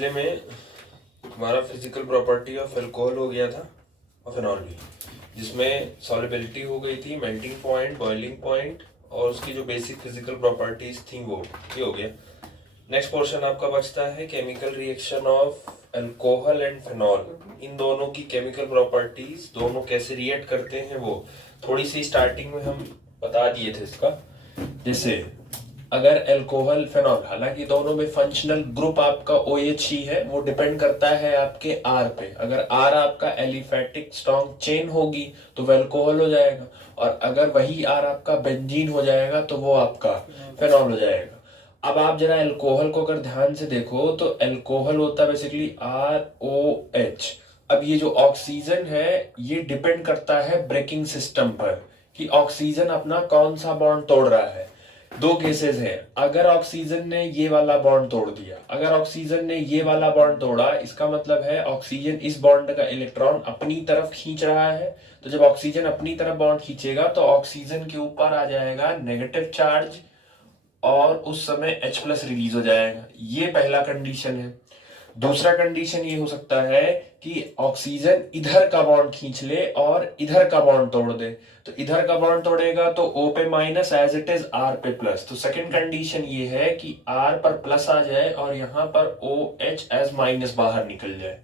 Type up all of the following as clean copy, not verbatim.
पिछले में हमारा फिजिकल प्रॉपर्टी ऑफ अल्कोहल हो गया था और फिनॉल भी, जिसमें सॉल्युबिलिटी हो गई थी, मेल्टिंग पॉइंट, बॉइलिंग पॉइंट और उसकी जो बेसिक फिजिकल प्रॉपर्टीज थी वो ये हो गया। नेक्स्ट पोर्शन आपका बचता है chemical reaction of alcohol and phenol. इन दोनों की केमिकल प्रॉपर्टीज, दोनों कैसे रिएक्ट करते हैं वो थोड़ी सी स्टार्टिंग में हम बता दिए थे इसका। जैसे अगर अल्कोहल फिनॉल, हालांकि दोनों में फंक्शनल ग्रुप आपका OH ही है, वो डिपेंड करता है आपके R पे। अगर R आपका एलिफेटिक स्ट्रॉन्ग चेन होगी तो वो अल्कोहल हो जाएगा, और अगर वही R आपका बेंजीन हो जाएगा तो वो आपका फिनॉल हो जाएगा। अब आप जरा अल्कोहल को अगर ध्यान से देखो तो अल्कोहल होता है बेसिकली ROH। अब ये जो ऑक्सीजन है ये डिपेंड करता है ब्रेकिंग सिस्टम पर कि ऑक्सीजन अपना कौन सा बॉन्ड तोड़ रहा है। दो केसेस हैं, अगर ऑक्सीजन ने ये वाला बॉन्ड तोड़ दिया, अगर ऑक्सीजन ने ये वाला बॉन्ड तोड़ा, इसका मतलब है ऑक्सीजन इस बॉन्ड का इलेक्ट्रॉन अपनी तरफ खींच रहा है। तो जब ऑक्सीजन अपनी तरफ बॉन्ड खींचेगा तो ऑक्सीजन के ऊपर आ जाएगा नेगेटिव चार्ज और उस समय H+ रिलीज हो जाएगा। ये पहला कंडीशन है। दूसरा कंडीशन ये हो सकता है कि ऑक्सीजन इधर का बॉन्ड खींच ले और इधर का बॉन्ड तोड़ दे। तो इधर का बॉन्ड तोड़ेगा तो O पे minus as it is R पे प्लस। तो सेकंड कंडीशन ये है कि R पर प्लस आ जाए और यहां पर OH एज माइनस बाहर निकल जाए।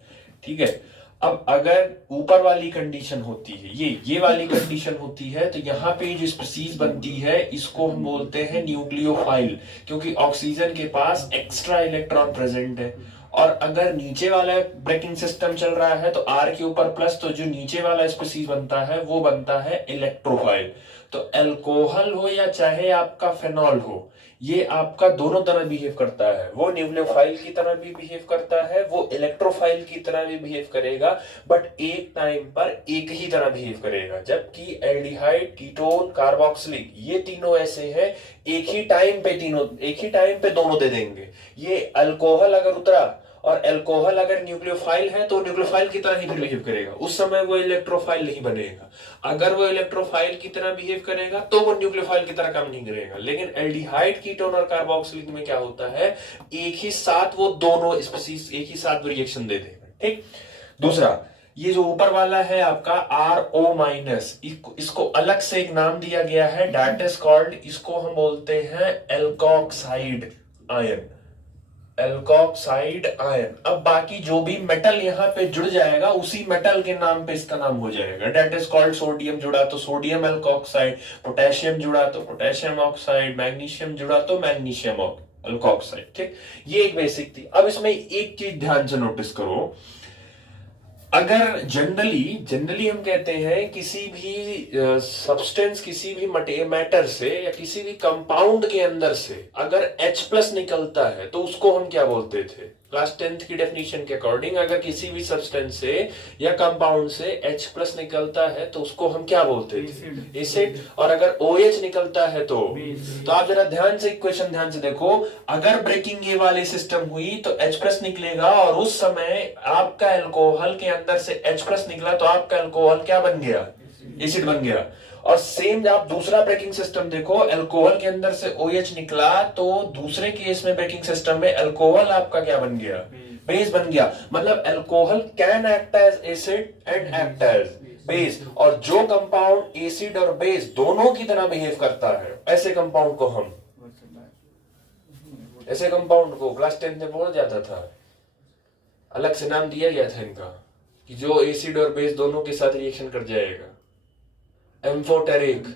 ठीक है। अब अगर ऊपर वाली कंडीशन होती है, ये वाली कंडीशन होती है, तो यहाँ पे जो स्पीसीज बनती है इसको हम बोलते हैं न्यूक्लियोफाइल, क्योंकि ऑक्सीजन के पास एक्स्ट्रा इलेक्ट्रॉन प्रेजेंट है। और अगर नीचे वाला ब्रेकिंग सिस्टम चल रहा है तो R के ऊपर प्लस, तो जो नीचे वाला स्पीसीज बनता है वो बनता है इलेक्ट्रोफाइल। तो अल्कोहल हो या चाहे आपका फेनॉल हो, ये आपका दोनों तरह बिहेव करता है। वो न्यूक्लियोफाइल की तरह भी बिहेव करता है, वो इलेक्ट्रोफाइल की तरह भी बिहेव करेगा, बट एक टाइम पर एक ही तरह बिहेव करेगा। जबकि एल्डिहाइड, कीटोन, कार्बोक्सिलिक ये तीनों ऐसे हैं एक ही टाइम पे दोनों दे देंगे। ये अल्कोहल अगर उतरा और अल्कोहल अगर न्यूक्लियोफाइल है तो न्यूक्लियोफाइल की तरह ही फिर बिहेव करेगा, उस समय वो इलेक्ट्रोफाइल नहीं बनेगा। अगर वो इलेक्ट्रोफाइल की तरह बिहेव करेगा तो वो न्यूक्लियोफाइल की तरह काम नहीं करेगा। लेकिन एल्डिहाइड, कीटोन और कार्बोक्सिलिक में क्या होता है, एक ही साथ वो दोनों स्पीसीज एक ही साथ रिएक्शन दे देगा। ठीक। दूसरा, ये जो ऊपर वाला है आपका RO-, इसको अलग से एक नाम दिया गया है, दैट इज कॉल्ड, इसको हम बोलते हैं एल्कोक्साइड आयन। Alkoxide ion. अब बाकी जो भी मेटल यहाँ पे जुड़ जाएगा उसी मेटल के नाम पे इसका नाम हो जाएगा, दैट इज कॉल्ड सोडियम जुड़ा तो सोडियम एल्कोक्साइड, पोटेशियम जुड़ा तो पोटेशियम ऑक्साइड, मैग्नीशियम जुड़ा तो मैग्नीशियम एल्कोक्साइड। ठीक। ये एक बेसिक थी। अब इसमें एक चीज ध्यान से नोटिस करो, अगर जनरली हम कहते हैं किसी भी सब्सटेंस, किसी भी मैटर से या किसी भी कंपाउंड के अंदर से अगर H+ निकलता है तो उसको हम क्या बोलते थे क्लास 10th की डेफिनेशन के अकॉर्डिंग, अगर किसी भी सब्सटेंस से या कंपाउंड से H+ निकलता है तो उसको हम क्या बोलते थे, एसिड। और अगर OH निकलता है तो आप जरा ध्यान से इक्वेशन ध्यान से देखो, अगर ब्रेकिंग ये वाली सिस्टम हुई तो H+ निकलेगा और उस समय आपका अल्कोहल के अंदर से H+ निकला तो आपका अल्कोहल क्या बन गया, एसिड बन गया। और सेम आप दूसरा ब्रेकिंग सिस्टम देखो, अल्कोहल के अंदर से OH निकला तो दूसरे केस में ब्रेकिंग सिस्टम में अल्कोहल आपका क्या बन गया, बेस बन गया। मतलब alcohol can act as acid and act as base. और जो कंपाउंड एसिड और बेस दोनों की तरह बिहेव करता है, ऐसे कंपाउंड को क्लास 10 में बोला जाता था, अलग से नाम दिया गया था इनका, कि जो एसिड और बेस दोनों के साथ रिएक्शन कर जाएगा, एम्फोटेरिक।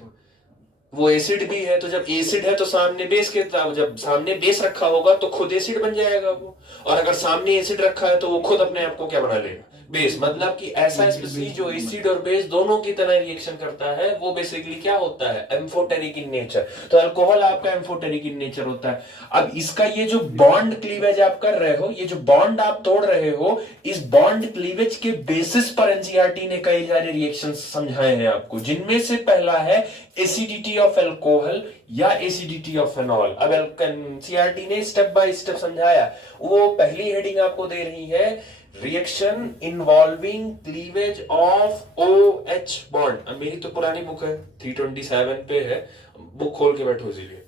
वो एसिड भी है तो जब एसिड है तो सामने बेस के, जब सामने बेस रखा होगा तो खुद एसिड बन जाएगा वो, और अगर सामने एसिड रखा है तो वो खुद अपने आप को क्या बना लेगा, बेस। मतलब कि ऐसा स्पीसीज जो एसिड और बेस दोनों की तरह रिएक्शन करता है वो बेसिकली क्या होता है, एम्फोटेरिक इन नेचर। तो अल्कोहल आपका एम्फोटेरिक इन नेचर होता है। अब इसका ये जो बॉन्ड क्लीवेज आप कर रहे हो, ये जो बॉन्ड आप तोड़ रहे हो, इस बॉन्ड क्लीवेज के बेसिस पर एनसीईआरटी ने कई सारे रिएक्शन समझाए हैं आपको, जिनमें से पहला है एसिडिटी ऑफ अल्कोहल या एसिडिटी ऑफ फेनॉल। अब एनसीईआरटी ने स्टेप बाय स्टेप समझाया। वो पहली हेडिंग आपको दे रही है, reaction involving cleavage of OH bond. अब मेरी तो पुरानी बुक है, 327 पे है, बुक खोल के बैठो इसीलिए।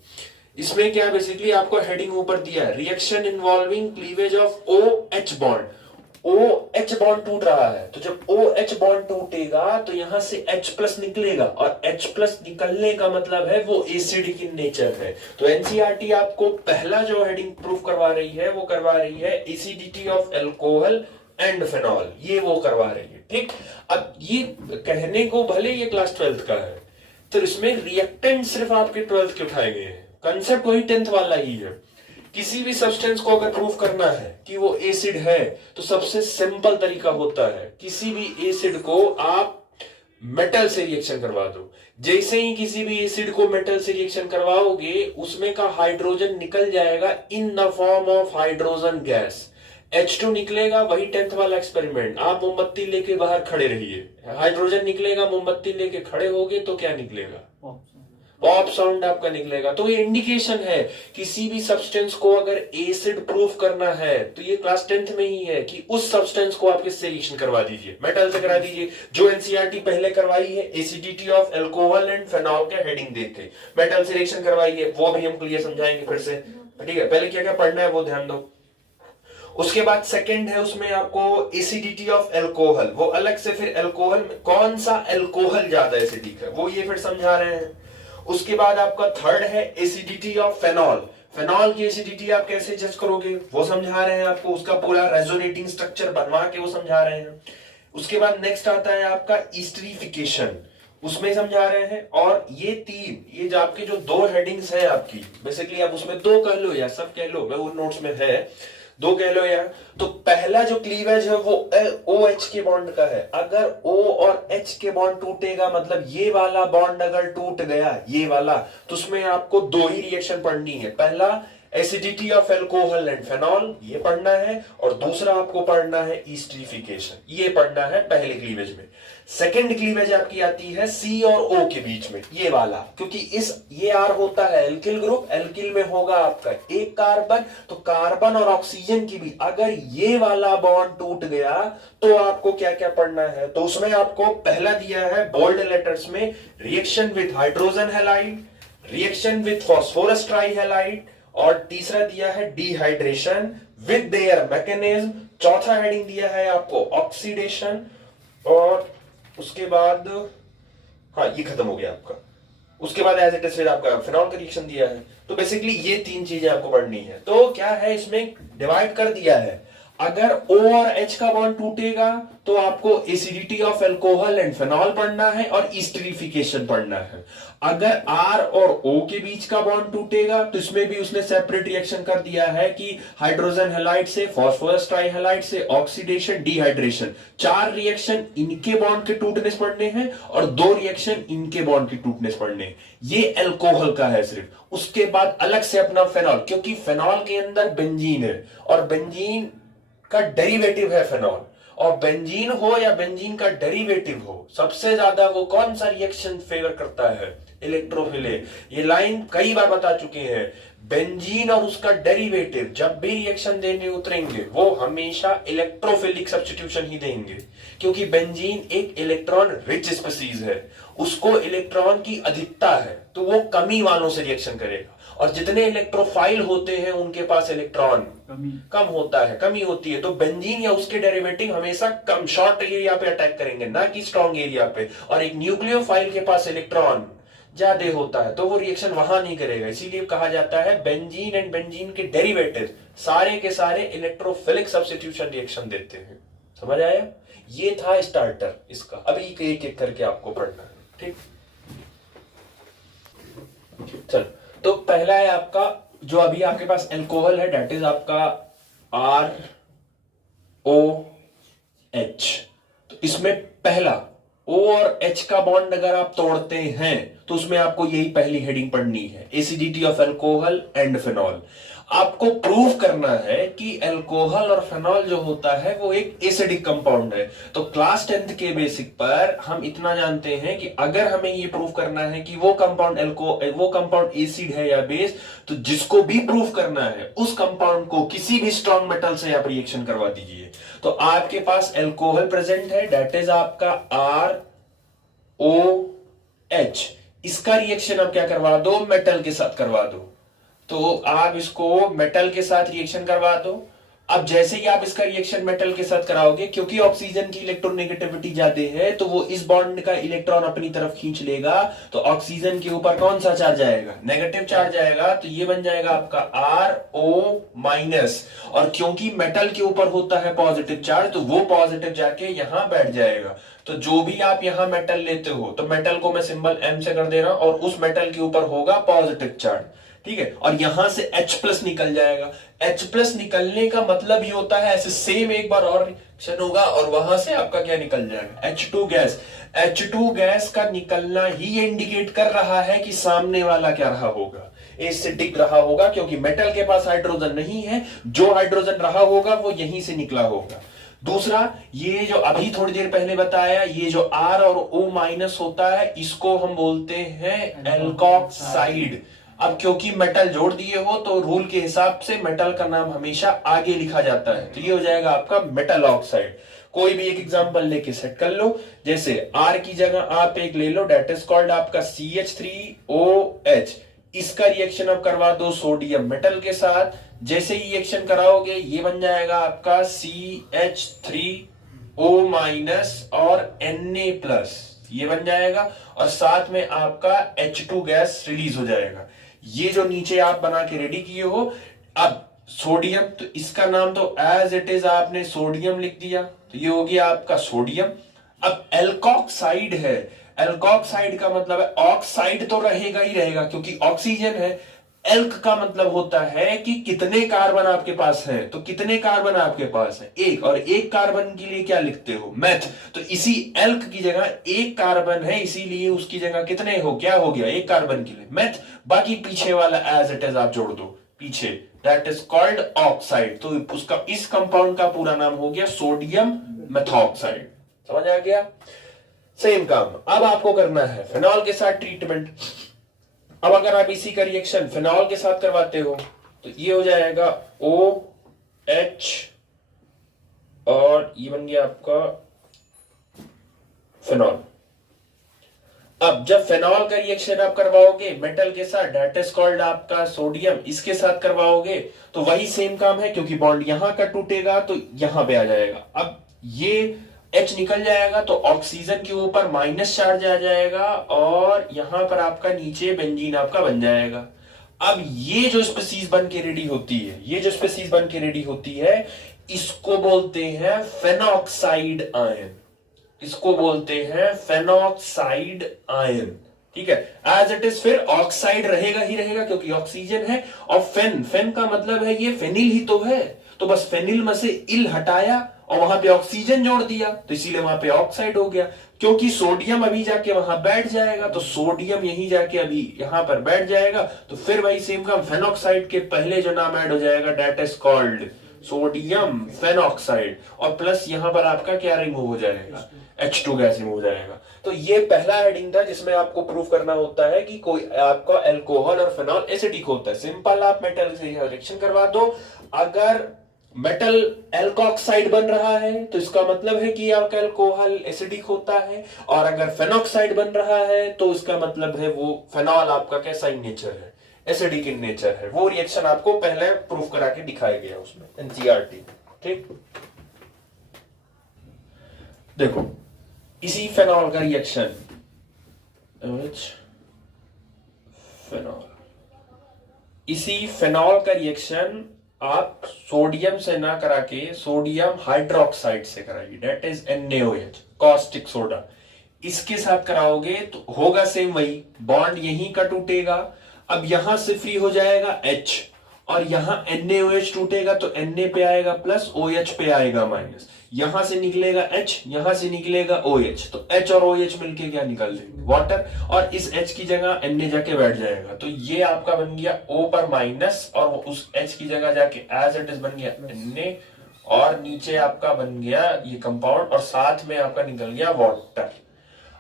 इसमें क्या बेसिकली आपको हेडिंग ऊपर दिया है, reaction involving cleavage of O H bond. O H bond टूट रहा है, तो जब ओ एच बॉन्ड टूटेगा तो यहां से H प्लस निकलेगा, और H प्लस निकलने का मतलब है वो एसिडिक इन नेचर है। तो एनसीईआरटी आपको पहला जो हेडिंग प्रूफ करवा रही है वो करवा रही है acidity of alcohol and phenol, ये वो करवा रही है। ठीक, अब ये कहने को भले ये क्लास 12th का है, तो इसमें रिएक्टेंट सिर्फ आपके 12th के उठाए गए हैं, कंसेप्ट वही 10th वाला ही है। किसी भी सब्सटेंस को अगर प्रूफ करना है कि वो एसिड है, तो सबसे सिंपल तरीका होता है किसी भी एसिड को आप मेटल से रिएक्शन करवा दो। जैसे ही किसी भी एसिड को मेटल से रिएक्शन करवाओगे, उसमें का हाइड्रोजन निकल जाएगा in the form of hydrogen gas, H2 निकलेगा। वही 10th वाला एक्सपेरिमेंट, आप मोमबत्ती लेके बाहर खड़े रहिए, हाइड्रोजन निकलेगा, मोमबत्ती लेके खड़े होगे तो क्या निकलेगा, पॉप साउंड आपका निकलेगा। तो ये इंडिकेशन है किसी भी सब्सटेंस को अगर एसिड प्रूफ करना है तो ये क्लास 10th में ही है कि उस सब्सटेंस को आप किससे रिएक्शन करवा दीजिए, मेटल से करा दीजिए। जो एनसीईआरटी पहले करवाई है acidity of alcohol and phenol के हेडिंग देख के मेटल से रिएक्शन करवाई है, वो भी हम क्लियर समझाएंगे फिर से। ठीक है, पहले क्या क्या पढ़ना है वो ध्यान दो। उसके बाद सेकंड है उसमें आपको एसिडिटी ऑफ एल्कोहल, वो अलग से फिर एल्कोहल में कौन सा एल्कोहल ज्यादा एसिडिक है वो ये फिर समझा रहे हैं। उसके बाद आपका थर्ड है एसिडिटी ऑफ फेनॉल, फेनॉल की एसिडिटी आप कैसे जज करोगे वो समझा रहे हैं आपको, उसका पूरा रेजोनेटिंग स्ट्रक्चर बनवा के वो समझा रहे हैं। उसके बाद नेक्स्ट आता है आपका ईस्टरीफिकेशन, उसमें समझा रहे हैं। और ये तीन, ये जो आपके जो दो हेडिंग्स है आपकी, बेसिकली आप उसमें दो कह लो या सब कह लो, मैं वो नोट्स में है, दो कह लो यार। तो पहला जो क्लीवेज है वो OH के बॉन्ड का है। अगर O और H के बॉन्ड टूटेगा, मतलब ये वाला बॉन्ड अगर टूट गया ये वाला, तो उसमें आपको दो ही रिएक्शन पढ़नी है। पहला acidity of alcohol and phenol, ये पढ़ना है, और दूसरा आपको पढ़ना है ईस्टरीफिकेशन, ये पढ़ना है पहले क्लीवेज में। सेकेंड क्लीवेज आपकी आती है C और O के बीच में, ये वाला, क्योंकि ये R होता है एल्किल ग्रुप, एल्किल में होगा आपका एक कार्बन, तो कार्बन और ऑक्सीजन की भी अगर ये वाला बॉन्ड टूट गया तो आपको क्या क्या पढ़ना है। तो उसमें आपको पहला दिया है बोल्ड लेटर्स में, reaction with hydrogen halide, reaction with phosphorus trihalide, और तीसरा दिया है डिहाइड्रेशन विद देयर मैकेनिज्म। चौथा हेडिंग दिया है आपको ऑक्सीडेशन, और उसके बाद हाँ ये खत्म हो गया आपका। उसके बाद एज इट इज फिर आपका फिनॉल का रिएक्शन दिया है। तो बेसिकली ये तीन चीजें आपको पढ़नी है। तो क्या है इसमें डिवाइड कर दिया है, अगर O और H का बॉन्ड टूटेगा तो आपको acidity of alcohol and phenol पढ़ना है और ईस्टरीफिकेशन पढ़ना है। अगर R और O के बीच का बॉन्ड टूटेगा तो इसमें भी उसने सेपरेट रिएक्शन कर दिया है कि हाइड्रोजन हैलाइड से फॉस्फोरस ट्राइहैलाइड से ऑक्सीडेशन डिहाइड्रेशन, चार रिएक्शन इनके बॉन्ड के टूटने से पढ़ने हैं और दो रिएक्शन इनके बॉन्ड के टूटने से पढ़ने हैं। ये एल्कोहल का है सिर्फ। उसके बाद अलग से अपना फेनॉल, क्योंकि फेनॉल के अंदर बेंजीन है और बेंजीन का डेरिवेटिव है फेनॉल, और बेंजीन हो या बेंजीन का डेरिवेटिव हो, सबसे ज्यादा वो कौन सा रिएक्शन फेवर करता है, इलेक्ट्रोफिले। ये लाइन कई बार बता चुके हैं, बेंजीन और उसका डेरिवेटिव जब भी रिएक्शन देने उतरेंगे वो हमेशा इलेक्ट्रोफिलिक सब्स्टिट्यूशन ही देंगे, क्योंकि बेंजीन एक इलेक्ट्रॉन रिच स्पीसीज है, उसको इलेक्ट्रॉन की अधिकता है, तो वो कमी वालों से रिएक्शन करेगा, और जितने इलेक्ट्रोफाइल होते हैं उनके पास इलेक्ट्रॉन कम होता है, कमी होती है। तो बेंजीन या उसके डेरिवेटिव हमेशा कम शॉर्ट एरिया पे अटैक करेंगे, ना कि स्ट्रॉन्ग एरिया पे, और एक न्यूक्लियोफाइल के पास इलेक्ट्रॉन ज्यादा होता है तो वो रिएक्शन वहां नहीं करेगा। इसीलिए कहा जाता है बेंजीन एंड बेंजीन के डेरिवेटिव सारे के सारे इलेक्ट्रोफिलिक सब्स्टिट्यूशन रिएक्शन देते हैं। समझ आया? ये था स्टार्टर इसका। अभी एक एक करके आपको पढ़ना है, ठीक? चल, तो पहला है आपका जो अभी आपके पास एल्कोहल है, डेट इज आपका ROH। तो इसमें पहला O और H का बॉन्ड अगर आप तोड़ते हैं तो उसमें आपको यही पहली हेडिंग पढ़नी है, acidity of alcohol and phenol. आपको प्रूव करना है कि एल्कोहल और फेनॉल जो होता है वो एक एसिडिक कंपाउंड है। तो क्लास 10th के बेसिक पर हम इतना जानते हैं कि अगर हमें ये प्रूव करना है कि वो कंपाउंड एसिड है या बेस, तो जिसको भी प्रूव करना है उस कंपाउंड को किसी भी स्ट्रॉन्ग मेटल से आप रिएक्शन करवा दीजिए। तो आपके पास एल्कोहल प्रेजेंट है, दैट इज आपका ROH। इसका रिएक्शन आप क्या करवा दो, मेटल के साथ करवा दो। तो आप इसको मेटल के साथ रिएक्शन करवा दो। अब जैसे ही आप इसका रिएक्शन मेटल के साथ कराओगे, क्योंकि ऑक्सीजन की इलेक्ट्रोनेगेटिविटी ज्यादा है, तो वो इस बॉन्ड का इलेक्ट्रॉन अपनी तरफ खींच लेगा। तो ऑक्सीजन के ऊपर कौन सा चार्ज आएगा? नेगेटिव चार्ज आएगा। तो ये बन जाएगा आपका RO-। और क्योंकि मेटल के ऊपर होता है पॉजिटिव चार्ज, तो वो पॉजिटिव जाके यहां बैठ जाएगा। तो जो भी आप यहां मेटल लेते हो, तो मेटल को मैं सिंबल M से कर दे रहा हूं, और उस मेटल के ऊपर होगा पॉजिटिव चार्ज, ठीक है। और यहां से H+ निकल जाएगा। H+ निकलने का मतलब ये होता है ऐसे सेम एक बार और रिएक्शन होगा और वहां से आपका क्या निकल जाएगा? H2 gas. H2 गैस का निकलना ही इंडिकेट कर रहा है कि सामने वाला क्या रहा होगा? एसिडिक रहा होगा, क्योंकि मेटल के पास हाइड्रोजन नहीं है। जो हाइड्रोजन रहा होगा वो यहीं से निकला होगा। दूसरा, ये जो अभी थोड़ी देर पहले बताया, ये जो R और O- होता है, इसको हम बोलते हैं एल्कोक्साइड। अब क्योंकि मेटल जोड़ दिए हो, तो रूल के हिसाब से मेटल का नाम हमेशा आगे लिखा जाता है। तो ये हो जाएगा आपका मेटल ऑक्साइड। कोई भी एक एग्जांपल लेके सेट कर लो। जैसे R की जगह आप एक ले लो, डेट इज कॉल्ड आपका CH3OH। इसका रिएक्शन अब करवा दो सोडियम मेटल के साथ। जैसे ही रिएक्शन कराओगे, ये बन जाएगा आपका CH3O- और Na+, ये बन जाएगा। और साथ में आपका H2 गैस रिलीज हो जाएगा। ये जो नीचे आप बना के रेडी किए हो, अब सोडियम, तो इसका नाम तो एज इट इज आपने सोडियम लिख दिया, तो ये हो गया आपका सोडियम। अब एल्कोक्साइड है। एल्कोक्साइड का मतलब है ऑक्साइड तो रहेगा ही रहेगा, क्योंकि ऑक्सीजन है। एल्क का मतलब होता है कि कितने कार्बन आपके पास हैं। तो कितने कार्बन आपके पास है? एक। और एक कार्बन के लिए क्या लिखते हो? मैथ। तो इसी एल्क की जगह एक कार्बन है, इसीलिए उसकी जगह कितने हो, क्या हो गया? एक कार्बन के लिए मैथ। बाकी पीछे वाला एज इट इज आप जोड़ दो पीछे, दैट इज कॉल्ड ऑक्साइड। तो उसका, इस कंपाउंड का पूरा नाम हो गया सोडियम मेथॉक्साइड। समझ आ गया? सेम काम अब आपको करना है फिनॉल के साथ ट्रीटमेंट। अब अगर आप इसी का रिएक्शन फिनॉल के साथ करवाते हो, तो ये हो जाएगा OH, और ये बन गया आपका फिनॉल। अब जब फिनॉल का रिएक्शन आप करवाओगे मेटल के साथ, दैट इज कॉल्ड आपका सोडियम, इसके साथ करवाओगे, तो वही सेम काम है, क्योंकि बॉन्ड यहां का टूटेगा तो यहां पे आ जाएगा। अब ये H निकल जाएगा, तो ऑक्सीजन के ऊपर माइनस चार्ज आ जाएगा, और यहां पर आपका नीचे बेंजीन आपका बन जाएगा। अब ये जो स्पीसीज बन के रेडी होती है, ये जो स्पीसीज बन के रेडी होती है, इसको बोलते हैं फेनॉक्साइड आयन। इसको बोलते हैं फेनॉक्साइड आयन, ठीक है। एज इट इज फिर ऑक्साइड रहेगा ही रहेगा, क्योंकि ऑक्सीजन है। और फेन, फेन का मतलब है ये फेनिल ही तो है। तो बस फेनिल में से इल हटाया और वहां पे ऑक्सीजन जोड़ दिया, तो इसीलिए वहां पे ऑक्साइड हो गया। क्योंकि सोडियम अभी जाके वहां बैठ जाएगा, तो सोडियम यहीं जाके अभी यहां पर बैठ जाएगा, तो फिर वही सेम काम, फेनॉक्साइड के पहले जो नाम ऐड हो जाएगा, that is called sodium phenoxide. और प्लस यहां पर आपका क्या रिमूव हो जाएगा? H2 गैस रिमूव हो जाएगा। तो ये पहला हेडिंग था, जिसमें आपको प्रूफ करना होता है कि कोई आपका अल्कोहल और फिनॉल एसिडिक होता है। सिंपल, आप मेटल से रिएक्शन करवा दो। अगर मेटल एल्कोक्साइड बन रहा है, तो इसका मतलब है कि आपका अल्कोहल एसिडिक होता है। और अगर फेनॉक्साइड बन रहा है, तो इसका मतलब है वो फिनॉल आपका कैसा इन नेचर है? एसिडिक इन नेचर है। वो रिएक्शन आपको पहले प्रूफ करा के दिखाया गया उसमें एनसीईआरटी, ठीक। देखो, इसी फेनॉल का रिएक्शन, फेनॉल, इसी फेनॉल का रिएक्शन आप सोडियम से ना करा के सोडियम हाइड्रोक्साइड से कराइए, that is NaOH, caustic soda. इसके साथ कराओगे तो होगा सेम वही, बॉन्ड यहीं का टूटेगा। अब यहां से फ्री हो जाएगा H, और यहां NaOH टूटेगा तो Na पे आएगा प्लस, OH पे आएगा माइनस। यहां से निकलेगा H, यहां से निकलेगा OH, तो H और OH मिलके क्या निकल देंगे? वाटर। और इस H की जगह Na जाके बैठ जाएगा, तो ये आपका बन गया O पर माइनस, और उस H की जगह जाके एज इट इज बन गया Na, और नीचे आपका बन गया ये कंपाउंड, और साथ में आपका निकल गया वाटर।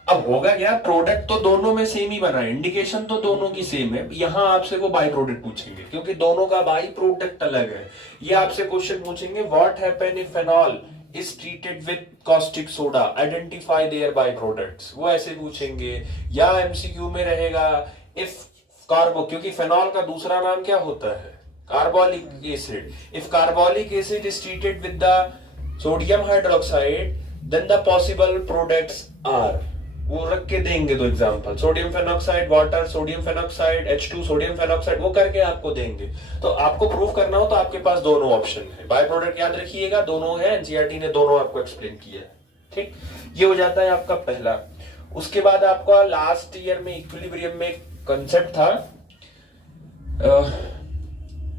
अब होगा क्या, प्रोडक्ट तो दोनों में सेम ही बना है, इंडिकेशन तो दोनों की सेम है। यहां आपसे वो बाई प्रोडक्ट पूछेंगे, क्योंकि दोनों का बाई प्रोडक्ट अलग है। ये आपसे क्वेश्चन पूछेंगे, what happen if phenol is treated with caustic soda, identify there by products, वो ऐसे पूछेंगे। या एमसीक्यू में रहेगा, इफ कार्बो, क्योंकि फेनॉल का दूसरा नाम क्या होता है? Carbolic acid. If carbolic acid is treated with the sodium hydroxide then the possible products are, वो रख के देंगे दो example, sodium phenoxide water, sodium phenoxide H2, sodium phenoxide, वो करके आपको देंगे. तो आपको प्रूफ करना हो तो आपके पास दोनों ऑप्शन है. बाय प्रोडक्ट याद रखिएगा दोनों है, एनसीईआरटी ने दोनों आपको एक्सप्लेन किया है. ठीक, ये हो जाता है आपका पहला. उसके बाद आपका लास्ट ईयर में इक्विलिब्रियम में कंसेप्ट था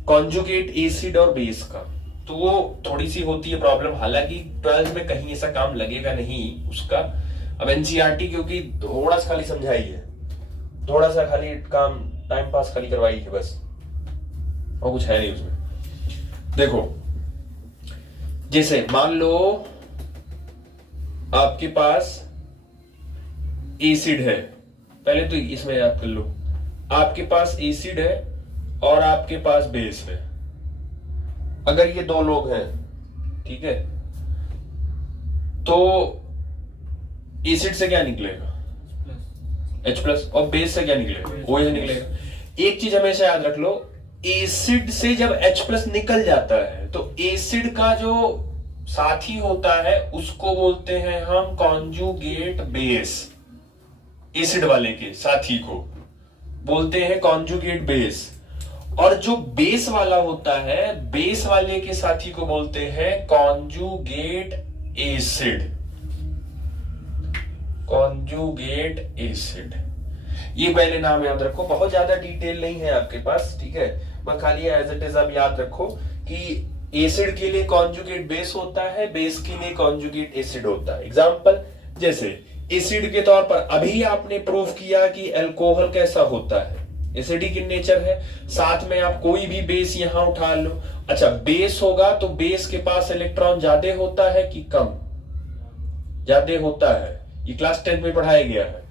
कॉन्जुगेट एसिड और बेस का. तो वो थोड़ी सी होती है प्रॉब्लम, हालांकि 12th में कहीं ऐसा काम लगेगा नहीं उसका. अब एनसीईआरटी क्योंकि थोड़ा सा खाली समझाई है, थोड़ा सा खाली काम टाइम पास खाली करवाई है बस, और कुछ है नहीं उसमें. देखो जैसे मान लो आपके पास एसिड है, पहले तो इसमें याद कर लो, आपके पास एसिड है और आपके पास बेस है. अगर ये दो लोग हैं, ठीक है, तो एसिड से क्या निकलेगा? H+ और बेस से क्या निकलेगा? OH निकलेगा. एक चीज हमेशा याद रख लो, एसिड से जब H+ निकल जाता है तो एसिड का जो साथी होता है उसको बोलते हैं हम कॉन्जुगेट बेस. एसिड वाले के साथी को बोलते हैं कॉन्जुगेट बेस, और जो बेस वाला होता है, बेस वाले के साथी को बोलते हैं कॉन्जुगेट एसिड. कॉन्जुगेट एसिड, ये पहले नाम याद रखो, बहुत ज्यादा डिटेल नहीं है आपके पास, ठीक है, मैं खाली एज इट इज अब याद रखो कि एसिड के लिए कॉन्जुगेट बेस होता है, बेस के लिए कॉन्जुगेट एसिड होता है. एग्जांपल जैसे एसिड के तौर पर अभी आपने प्रूफ किया कि अल्कोहल कैसा होता है, एसिडिक इन नेचर है. साथ में आप कोई भी बेस यहां उठा लो. अच्छा, बेस होगा तो बेस के पास इलेक्ट्रॉन ज्यादा होता है कि कम? ज्यादा होता है, ये क्लास 10 में पढ़ाया गया है.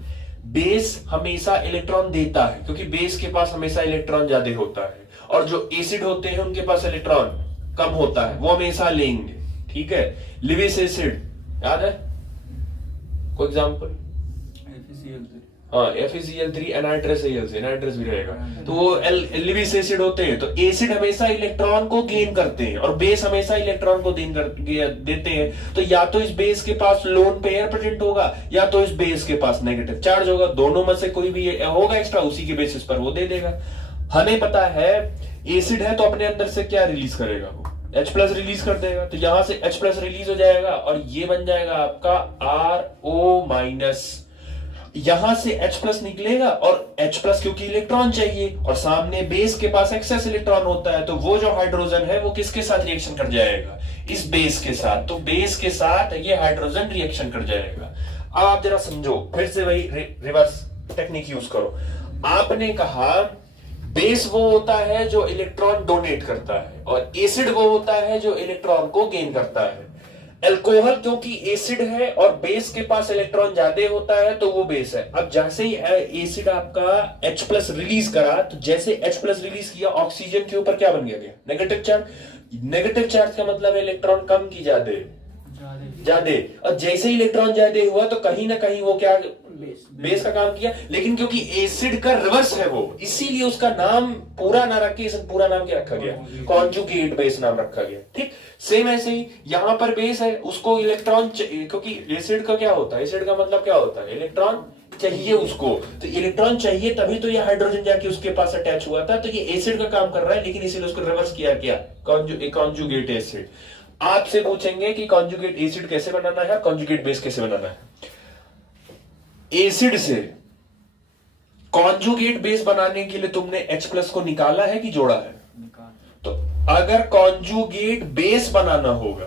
बेस हमेशा इलेक्ट्रॉन देता है क्योंकि बेस के पास हमेशा इलेक्ट्रॉन ज्यादा होता है, और जो एसिड होते हैं उनके पास इलेक्ट्रॉन कम होता है, वो हमेशा लेंगे. ठीक है, लिविस एसिड याद है? कोई एग्जांपल? हाँ, FeCl3 एनाइट्रस एनाइट्रस भी रहेगा. तो वो लिविस एसिड होते हैं. तो एसिड हमेशा इलेक्ट्रॉन को गेन करते हैं और बेस हमेशा इलेक्ट्रॉन को देते हैं. तो या तो इस बेस के पास लोन पेयर प्रेजेंट होगा या तो इस बेस के पास नेगेटिव चार्ज होगा. दोनों में से कोई भी होगा एक्स्ट्रा, उसी के बेसिस पर वो दे देगा. हमें पता है एसिड है तो अपने अंदर से क्या रिलीज करेगा? वो H+ रिलीज कर देगा. तो यहां से H+ रिलीज हो जाएगा और ये बन जाएगा आपका RO-. यहां से H+ निकलेगा और H+ क्योंकि इलेक्ट्रॉन चाहिए और सामने बेस के पास एक्सेस इलेक्ट्रॉन होता है, तो वो जो हाइड्रोजन है वो किसके साथ रिएक्शन कर जाएगा? इस बेस के साथ. तो बेस के साथ ये हाइड्रोजन रिएक्शन कर जाएगा. अब आप जरा समझो, फिर से वही रिवर्स टेक्निक यूज करो. आपने कहा बेस वो होता है जो इलेक्ट्रॉन डोनेट करता है और एसिड वो होता है जो इलेक्ट्रॉन को गेन करता है. अल्कोहल क्योंकि एसिड है और बेस के पास इलेक्ट्रॉन ज्यादा होता है तो वो बेस है. अब जैसे ही एसिड आपका H+ रिलीज करा, तो जैसे H+ रिलीज किया, ऑक्सीजन के ऊपर क्या बन गया? Negative charge. नेगेटिव चार्ज का मतलब इलेक्ट्रॉन कम की ज्यादा? ज्यादा. और जैसे ही इलेक्ट्रॉन ज्यादा हुआ तो कहीं ना कहीं वो क्या बेस का काम किया. लेकिन क्योंकि एसिड का रिवर्स है वो, इसीलिए उसका नाम पूरा ना रख के पूरा नाम क्या रखा गया? कॉन्जुगेट बेस नाम रखा गया. ठीक, सेम ऐसे ही यहां पर बेस है, उसको इलेक्ट्रॉन, क्योंकि एसिड का क्या होता है? एसिड का मतलब क्या होता है? इलेक्ट्रॉन चाहिए उसको. तो इलेक्ट्रॉन चाहिए तभी तो ये हाइड्रोजन जाके उसके पास अटैच हुआ था. तो ये एसिड का काम कर रहा है, लेकिन इसीलिए उसको रिवर्स किया क्या? Conjugate acid. आपसे पूछेंगे कि कॉन्जुगेट एसिड कैसे बनाना है, कॉन्जुगेट बेस कैसे बनाना है. एसिड से कॉन्जुगेट बेस बनाने के लिए तुमने H+ को निकाला है कि जोड़ा है? तो अगर कॉन्जुगेट बेस बनाना होगा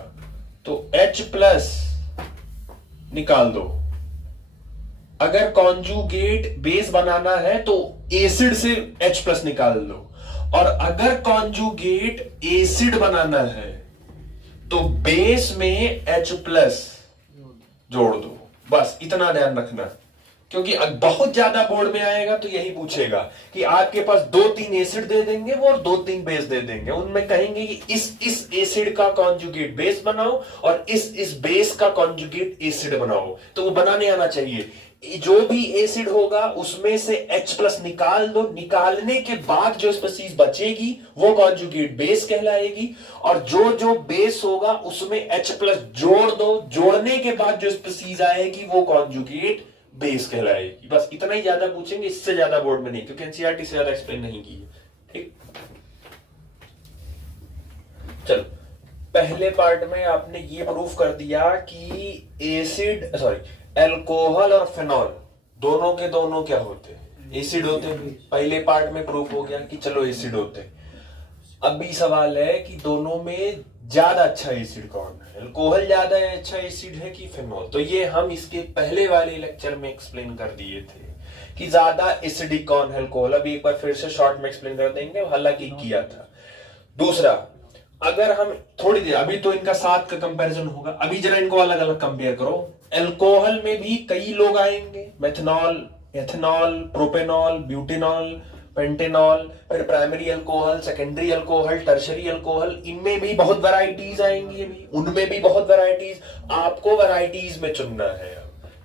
तो H+ निकाल दो. अगर कॉन्जुगेट बेस बनाना है तो एसिड से H+ निकाल लो. और अगर कॉन्जुगेट एसिड बनाना है तो बेस में H+ जोड़ दो. बस इतना ध्यान रखना, क्योंकि बहुत ज्यादा बोर्ड में आएगा तो यही पूछेगा कि आपके पास 2-3 एसिड दे देंगे वो और 2-3 बेस दे देंगे. उनमें कहेंगे कि इस एसिड का कॉन्जुगेट बेस बनाओ और इस बेस का कॉन्जुगेट एसिड बनाओ. तो वो बनाने आना चाहिए. जो भी एसिड होगा उसमें से H+ निकाल दो, निकालने के बाद जो स्पीशीज बचेगी वो कॉन्जुगेट बेस कहलाएगी, और जो जो बेस होगा उसमें H+ जोड़ दो, जोड़ने के बाद जो स्पीशीज आएगी वो कॉन्जुगेट बेस कहलाएगी। बस इतना ही ज्यादा पूछेंगे, इससे ज्यादा बोर्ड में नहीं, क्योंकि एनसीईआरटी से ज्यादा एक्सप्लेन नहीं की है। ठीक, चलो पहले पार्ट में आपने ये प्रूफ कर दिया कि अल्कोहल और फेनॉल दोनों के दोनों क्या होते हैं, एसिड होते हैं। पहले पार्ट में प्रूफ हो गया कि चलो एसिड होते हैं। अभी सवाल है कि दोनों में ज्यादा अच्छा एसिड कौन है, अल्कोहल ज्यादा अच्छा एसिड है कि फेनॉल। तो ये हम इसके पहले वाले लेक्चर में एक्सप्लेन कर दिए थे कि ज्यादा एसिडिक कौन है, अल्कोहल। अभी एक बार फिर से शॉर्ट में एक्सप्लेन कर देंगे, हालांकि किया था। दूसरा, अगर हम थोड़ी देर, अभी तो इनका साथ का कंपैरिजन होगा, अभी जरा इनको अलग अलग कंपेयर करो। अल्कोहल में भी कई लोग आएंगे, methanol, ethanol, propanol, butanol, pentanol, फिर primary alcohol, secondary alcohol, tertiary alcohol, इनमें भी बहुत वैरायटीज आएंगी, अभी उनमें भी बहुत वैरायटीज। आपको वैरायटीज में चुनना है।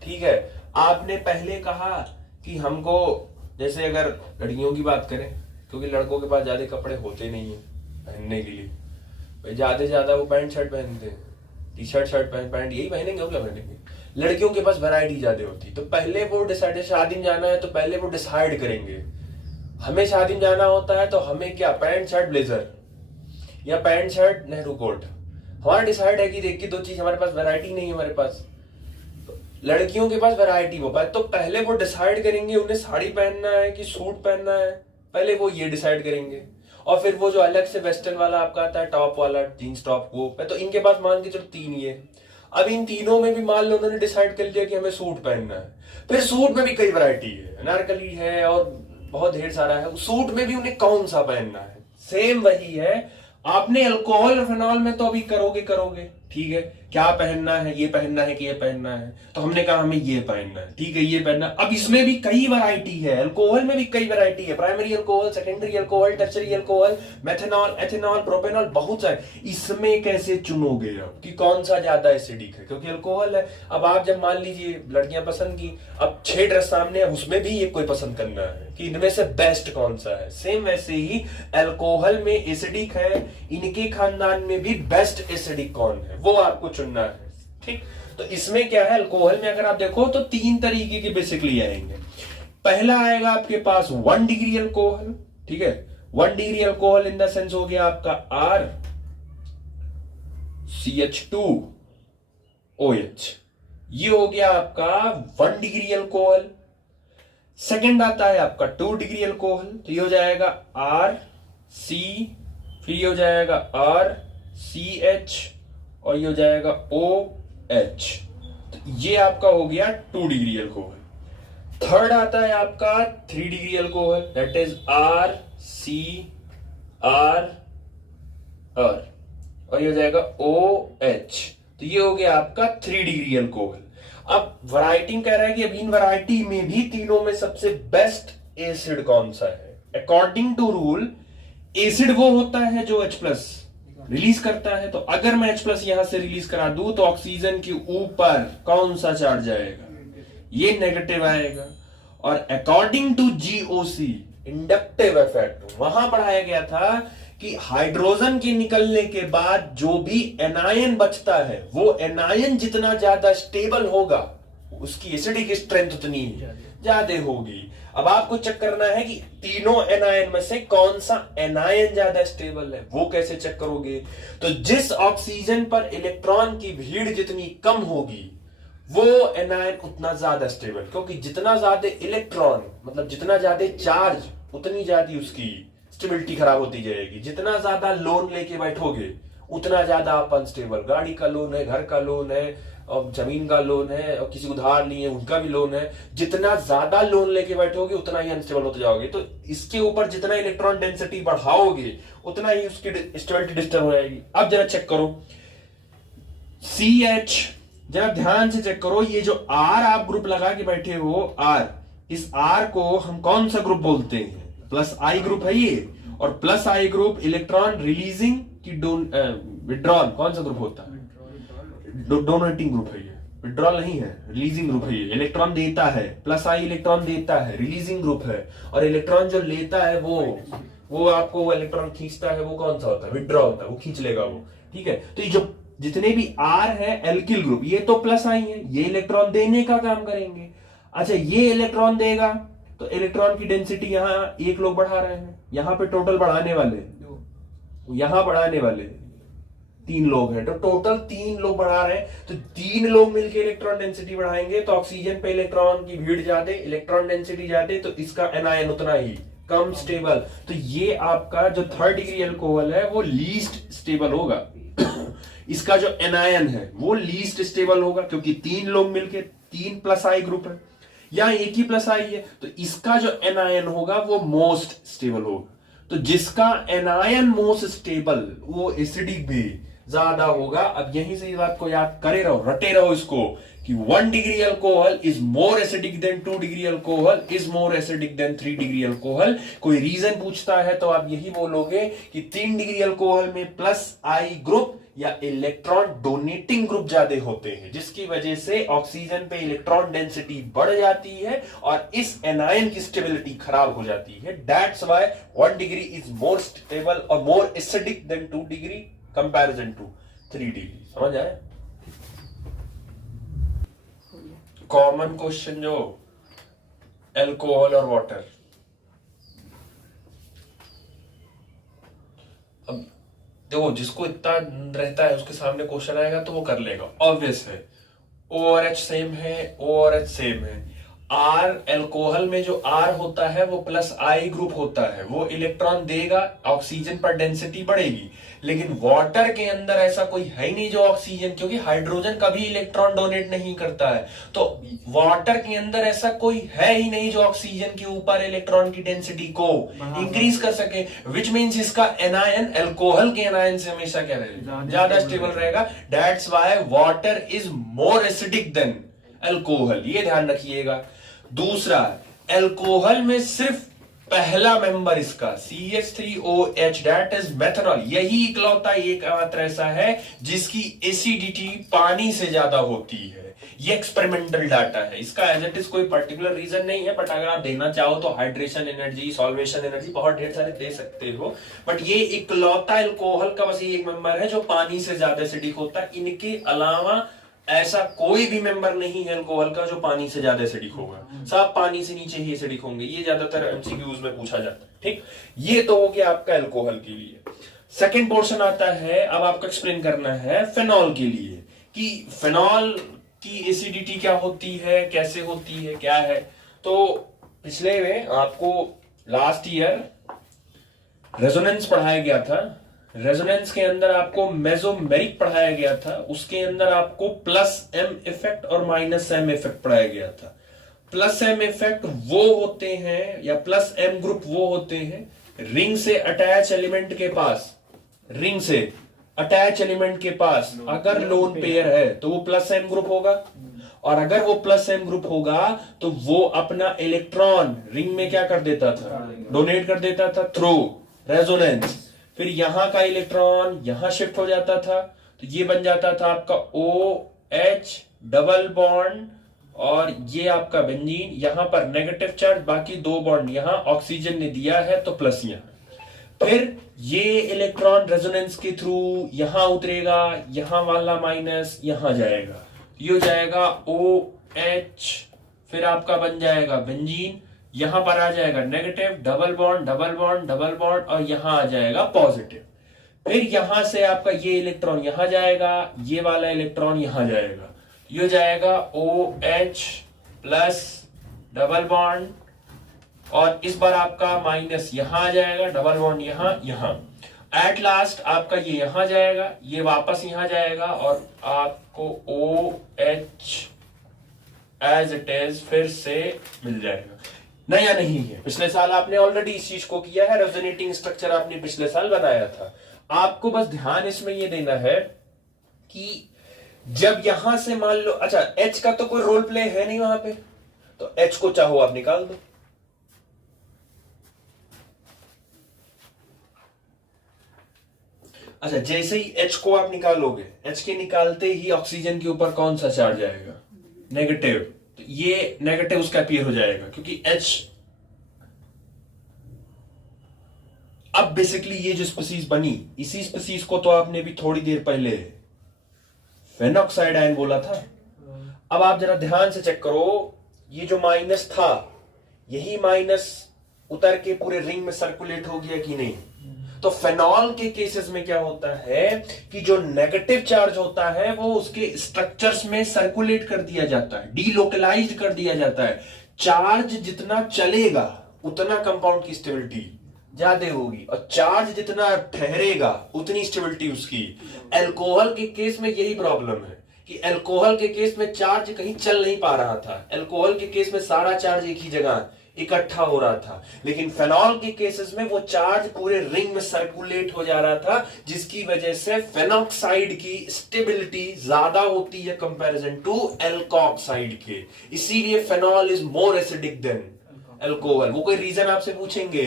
ठीक है, आपने पहले कहा कि हमको, जैसे अगर लड़कियों की बात करें, क्योंकि लड़कों के पास ज्यादा कपड़े होते नहीं है पहनने के लिए, ज्यादा से ज्यादा वो पैंट शर्ट पहनते हैं, टी शर्ट शर्ट पैंट यही पहनेंगे, और क्या पहनेंगे। लड़कियों के पास वैरायटी ज्यादा होती, तो पहले वो डिसाइड, शादी में जाना है तो पहले वो डिसाइड करेंगे। हमें शादी में जाना होता है तो हमें क्या, पैंट शर्ट ब्लेजर या पैंट शर्ट नेहरू कोट, हमारा डिसाइड है कि एक की दो चीज, हमारे पास वैरायटी नहीं है हमारे पास। लड़कियों के पास वैरायटी हो पाए, तो पहले वो डिसाइड करेंगे उन्हें साड़ी पहनना है कि सूट पहनना है, पहले वो ये डिसाइड करेंगे। और फिर वो जो अलग से वेस्टर्न वाला आपका आता है, टॉप वाला, जीन्स टॉप, वो तो इनके पास मान के चलो 3 ये। अब इन तीनों में भी मान लो उन्होंने डिसाइड कर लिया कि हमें सूट पहनना है, फिर सूट में भी कई वैरायटी है, अनारकली है और बहुत ढेर सारा है। सूट में भी उन्हें कौन सा पहनना है, सेम वही है। आपने अल्कोहल और फेनॉल में तो अभी करोगे, ठीक है, क्या पहनना है, ये पहनना है कि ये पहनना है, तो हमने कहा हमें ये पहनना है, ठीक है, ये पहनना। अब इसमें भी कई वैरायटी है, अल्कोहल में भी कई वैरायटी है, primary alcohol, secondary alcohol, tertiary alcohol, methanol, ethanol, propanol, बहुत सारे। इसमें कैसे चुनोगे आप कि कौन सा ज्यादा एसिडिक है, क्योंकि अल्कोहल है। अब आप जब मान लीजिए लड़कियां पसंद की, अब 6 ड्रेस सामने है, उसमें भी एक कोई पसंद करना है कि इनमें से बेस्ट कौन सा है। सेम वैसे ही अल्कोहल में एसिडिक है, इनके खानदान में भी बेस्ट एसिडिक कौन है वो आपको चुनना है। ठीक, तो इसमें क्या है, अल्कोहल में अगर आप देखो तो 3 तरीके के बेसिकली आएंगे। पहला आएगा आपके पास 1 डिग्री अल्कोहल, ठीक है, 1 degree alcohol in the sense हो गया आपका R CH2OH, ये हो गया आपका 1 डिग्री अल्कोहल। सेकंड आता है आपका 2 डिग्री अल्कोहल, तो ये हो जाएगा RC, फिर ये हो जाएगा RCH और ये हो जाएगा OH, तो ये आपका हो गया 2 डिग्री अल्कोहल। थर्ड आता है आपका 3 degree alcohol, that is RCR और ये हो जाएगा OH, तो ये हो गया आपका 3 डिग्री अल्कोहल। अब वैरायटी कह रहा है कि अब इन वैरायटी में भी तीनों में सबसे बेस्ट एसिड कौन सा है। अकॉर्डिंग टू रूल, एसिड वो होता है जो H+ रिलीज करता है, तो अगर मैं H+ यहां से रिलीज करा दूं तो ऑक्सीजन के ऊपर कौन सा चार्ज आएगा, ये नेगेटिव आएगा। और according to GOC inductive effect, वहां पढ़ाया गया था कि हाइड्रोजन के निकलने के बाद जो भी एनायन बचता है, वो एनायन जितना ज्यादा स्टेबल होगा उसकी एसिडिक स्ट्रेंथ उतनी ज्यादा होगी। अब आपको चेक करना है कि तीनों एनायन में से कौन सा एनायन ज्यादा स्टेबल है। वो कैसे चेक करोगे, तो जिस ऑक्सीजन पर इलेक्ट्रॉन की भीड़ जितनी कम होगी वो एनायन उतना ज्यादा स्टेबल, क्योंकि जितना ज्यादा इलेक्ट्रॉन मतलब जितना ज्यादा चार्ज उतनी ज्यादा उसकी स्टेबिलिटी खराब होती जाएगी। जितना ज्यादा लोन लेके बैठोगे उतना ज्यादा आप अनस्टेबल, गाड़ी का लोन है, घर का लोन है, और जमीन का लोन है, और किसी उधार लिए उनका भी लोन है, जितना ज्यादा लोन लेके बैठोगे उतना ही अनस्टेबल होते जाओगे। तो इसके ऊपर जितना इलेक्ट्रॉन डेंसिटी बढ़ाओगे उतना ही उसकी स्टेबिलिटी डिस्टर्ब हो जाएगी। अब जरा चेक करो CH, जरा ध्यान से चेक करो, ये जो R आप ग्रुप लगा के बैठे हो, R, इस R को हम कौन सा ग्रुप बोलते हैं, +I ग्रुप है ये, और +I ग्रुप इलेक्ट्रॉन रिलीजिंग की विड्रॉल कौन सा ग्रुप होता है, डोनेटिंग ग्रुप है ये, विड्रॉल नहीं है, रिलीजिंग ग्रुप है। ये इलेक्ट्रॉन देता है, प्लस आई इलेक्ट्रॉन देता है, रिलीजिंग ग्रुप है। और इलेक्ट्रॉन जो लेता है वो आपको वो इलेक्ट्रॉन खींचता है, वो कौन सा होता है? विड्रॉ होता है, वो खींच लेगा वो। ठीक है, तो ये जो जितने भी आर है एल्किल ग्रुप, ये तो प्लस आई है, ये इलेक्ट्रॉन देने का काम करेंगे। अच्छा, ये इलेक्ट्रॉन देगा तो इलेक्ट्रॉन की डेंसिटी यहां एक लोग बढ़ा रहे हैं, यहां पे टोटल बढ़ाने वाले, यहां बढ़ाने वाले 3 लोग हैं, तो टोटल 3 लोग बढ़ा रहे हैं। तो 3 लोग मिलकर इलेक्ट्रॉन डेंसिटी बढ़ाएंगे, तो ऑक्सीजन पे इलेक्ट्रॉन की भीड़ ज्यादा, इलेक्ट्रॉन डेंसिटी ज्यादा, तो इसका एनायन उतना ही कम स्टेबल। तो ये आपका जो 3rd डिग्री अल्कोहल है वो लीस्ट स्टेबल होगा। इसका जो एनायन है वो लीस्ट स्टेबल होगा, क्योंकि 3 लोग मिलके 3 प्लस आई ग्रुप है, या एक ही प्लस आई है, तो इसका जो एनायन होगा वो मोस्ट स्टेबल होगा। तो जिसका एनायन मोस्ट स्टेबल वो एसिडिक भी ज्यादा होगा। अब यहीं से इस बात को याद करे रहो, रटे रहो इसको, कि 1 degree alcohol is more acidic than 2 degree alcohol is more acidic then 3 degree alcohol. कोई रीजन पूछता है तो आप यही बोलोगे कि 3 डिग्री अल्कोहल में प्लस आई ग्रुप या इलेक्ट्रॉन डोनेटिंग ग्रुप ज्यादा होते हैं, जिसकी वजह से ऑक्सीजन पे इलेक्ट्रॉन डेंसिटी बढ़ जाती है और इस एनायन की स्टेबिलिटी खराब हो जाती है। That's why 1 degree is more stable और more acidic than 2 degree comparison to 3 degree. समझ आए? कॉमन क्वेश्चन जो अल्कोहल और वाटर। अब देखो, जिसको इतना रहता है उसके सामने क्वेश्चन आएगा तो वो कर लेगा, ऑब्वियस है। O और H सेम है, O और H सेम है। R अल्कोहल में जो R होता है वो प्लस आई ग्रुप होता है, वो इलेक्ट्रॉन देगा, ऑक्सीजन पर डेंसिटी बढ़ेगी। लेकिन वाटर के अंदर ऐसा कोई है ही नहीं जो ऑक्सीजन, क्योंकि हाइड्रोजन कभी इलेक्ट्रॉन डोनेट नहीं करता है, तो वाटर के अंदर ऐसा कोई है ही नहीं जो ऑक्सीजन के ऊपर इलेक्ट्रॉन की डेंसिटी को इंक्रीज कर सके। विच मीन्स इसका एनायन अल्कोहल के एनायन से हमेशा क्या रहेगा? ज्यादा स्टेबल रहेगा। That's why water is more acidic then alcohol, ये ध्यान रखिएगा। दूसरा, अल्कोहल में सिर्फ पहला मेंबर इसका CH3OH दैट इज मेथनॉल, यही इकलौता एकमात्र ऐसा है जिसकी एसिडिटी पानी से ज्यादा होती है। ये एक्सपेरिमेंटल डाटा है, इसका एज इट इज कोई पर्टिकुलर रीजन नहीं है, बट अगर आप देना चाहो तो हाइड्रेशन एनर्जी, सॉल्वेशन एनर्जी बहुत ढेर सारे दे सकते हो। बट ये इकलौता अल्कोहल का बस एक मेंबर है जो पानी से ज्यादा एसिडिक होता है। इनके अलावा ऐसा कोई भी मेंबर नहीं है अल्कोहल का जो पानी से ज्यादा एसिडिक होगा, सब पानी से नीचे ही एसिडिक होंगे। ये ज्यादातर एमसीक्यूज में पूछा जाता है। ठीक, ये तो हो गया आपका अल्कोहल के लिए। सेकंड पोर्शन आता है, अब आपको एक्सप्लेन करना है फेनॉल के लिए, कि फेनॉल की एसिडिटी क्या होती है, कैसे होती है, क्या है। तो पिछले में आपको लास्ट ईयर रेजोनेंस पढ़ाया गया था। रेजोनेंस के अंदर आपको मेसोमेरिक पढ़ाया गया था, उसके अंदर आपको प्लस एम इफेक्ट और माइनस एम इफेक्ट पढ़ाया गया था। प्लस एम इफेक्ट वो होते हैं, या प्लस एम ग्रुप वो होते हैं रिंग से अटैच एलिमेंट के पास, रिंग से अटैच एलिमेंट के पास अगर लोन पेयर है तो वो प्लस एम ग्रुप होगा, और अगर वो प्लस एम ग्रुप होगा तो वो अपना इलेक्ट्रॉन रिंग में क्या कर देता था? डोनेट कर देता था थ्रू रेजोनेंस। फिर यहां का इलेक्ट्रॉन यहां शिफ्ट हो जाता था, तो ये बन जाता था आपका OH डबल बॉन्ड, और ये आपका बेंजीन, यहां पर नेगेटिव चार्ज, बाकी 2 बॉन्ड यहां ऑक्सीजन ने दिया है तो प्लस यहां। फिर ये इलेक्ट्रॉन रेजोनेंस के थ्रू यहां उतरेगा, यहां वाला माइनस यहां जाएगा, ये हो जाएगा OH, फिर आपका बन जाएगा बेंजीन, यहां पर आ जाएगा negative, double bond double bond double bond, और यहां आ जाएगा पॉजिटिव। फिर यहां से आपका ये इलेक्ट्रॉन यहां जाएगा, ये वाला इलेक्ट्रॉन यहां जाएगा, ये हो जाएगा OH प्लस डबल बॉन्ड, और इस बार आपका माइनस यहां आ जाएगा, डबल बॉन्ड यहां यहां। एट लास्ट आपका ये यहां जाएगा, ये वापस यहां जाएगा, और आपको OH एज इट इज फिर से मिल जाएगा। नया नहीं है, पिछले साल आपने ऑलरेडी इस चीज को किया है, रेजोनेटिंग स्ट्रक्चर आपने पिछले साल बनाया था। आपको बस ध्यान इसमें ये देना है कि जब यहां से मान लो, अच्छा H का तो कोई रोल प्ले है नहीं वहां पे, तो H को चाहो आप निकाल दो। अच्छा, जैसे ही H को आप निकालोगे, H के निकालते ही ऑक्सीजन के ऊपर कौन सा चार्ज आएगा? नेगेटिव, तो ये नेगेटिव उसका अपीयर हो जाएगा क्योंकि H। अब बेसिकली ये जो स्पीसीज बनी, इसी स्पीसीज को तो आपने भी थोड़ी देर पहले फेनॉक्साइड आयन बोला था। अब आप जरा ध्यान से चेक करो, ये जो माइनस था, यही माइनस उतर के पूरे रिंग में सर्कुलेट हो गया कि नहीं? तो फेनॉल के केसेस में क्या होता है कि जो नेगेटिव चार्ज होता है वो उसके स्ट्रक्चर्स में सर्कुलेट कर दिया जाता है, डीलोकलाइज्ड कर दिया जाता है। चार्ज जितना चलेगा उतना कंपाउंड की स्टेबिलिटी ज्यादा होगी, और चार्ज जितना ठहरेगा उतनी स्टेबिलिटी उसकी। अल्कोहल के केस में यही प्रॉब्लम है कि अल्कोहल के केस में चार्ज कहीं चल नहीं पा रहा था। अल्कोहल के केस में सारा चार्ज एक ही जगह इकट्ठा हो रहा था, लेकिन फेनॉल के केसेस में वो चार्ज पूरे रिंग में सर्कुलेट हो जा रहा था, जिसकी वजह से फेनॉक्साइड की स्टेबिलिटी ज्यादा होती है कंपैरिजन टू एल्कोक्साइड के। इसीलिए phenol is more acidic then alcohol. वो कोई रीजन आपसे पूछेंगे,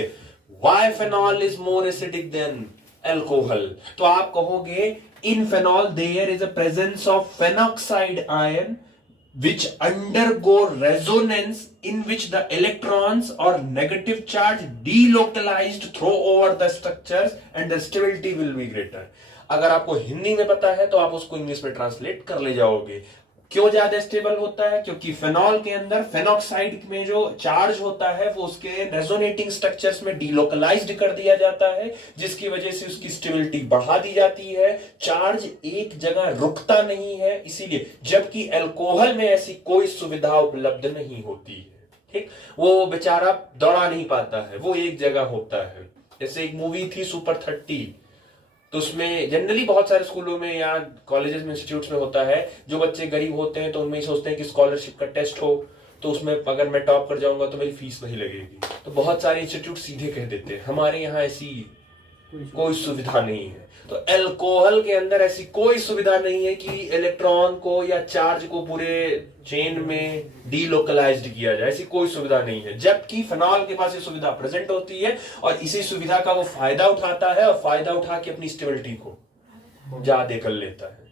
why phenol is more acidic then alcohol, तो आप कहोगे in phenol there is a presence of phenoxide ion which undergo resonance in which the electrons or negative charge delocalized through over the structures and the stability will be greater। अगर आपको हिंदी में पता है तो आप उसको इंग्लिश में translate कर ले जाओगे। क्यों ज्यादा स्टेबल होता है? क्योंकि फेनॉल के अंदर फेनॉक्साइड में जो चार्ज होता है वो उसके रेजोनेटिंग स्ट्रक्चर्स में डीलोकलाइज्ड कर दिया जाता है, जिसकी वजह से उसकी स्टेबिलिटी बढ़ा दी जाती है, चार्ज एक जगह रुकता नहीं है। इसीलिए जबकि अल्कोहल में ऐसी कोई सुविधा उपलब्ध नहीं होती है, ठीक, वो बेचारा दौड़ा नहीं पाता है, वो एक जगह होता है। जैसे एक मूवी थी सुपर 30, तो उसमें जनरली बहुत सारे स्कूलों में या कॉलेजेस में, इंस्टीट्यूट्स में होता है, जो बच्चे गरीब होते हैं तो उनमें ही सोचते हैं कि स्कॉलरशिप का टेस्ट हो, तो उसमें अगर मैं टॉप कर जाऊंगा तो मेरी फीस नहीं लगेगी। तो बहुत सारे इंस्टीट्यूट सीधे कह देते हैं हमारे यहाँ ऐसी कोई सुविधा नहीं है। तो अल्कोहल के अंदर ऐसी कोई सुविधा नहीं है कि इलेक्ट्रॉन को या चार्ज को पूरे चेन में डीलोकलाइज्ड किया जाए, ऐसी कोई सुविधा नहीं है। जबकि फेनॉल के पास ये सुविधा प्रेजेंट होती है और इसी सुविधा का वो फायदा उठाता है और फायदा उठा के अपनी स्टेबिलिटी को ज्यादा कर लेता है,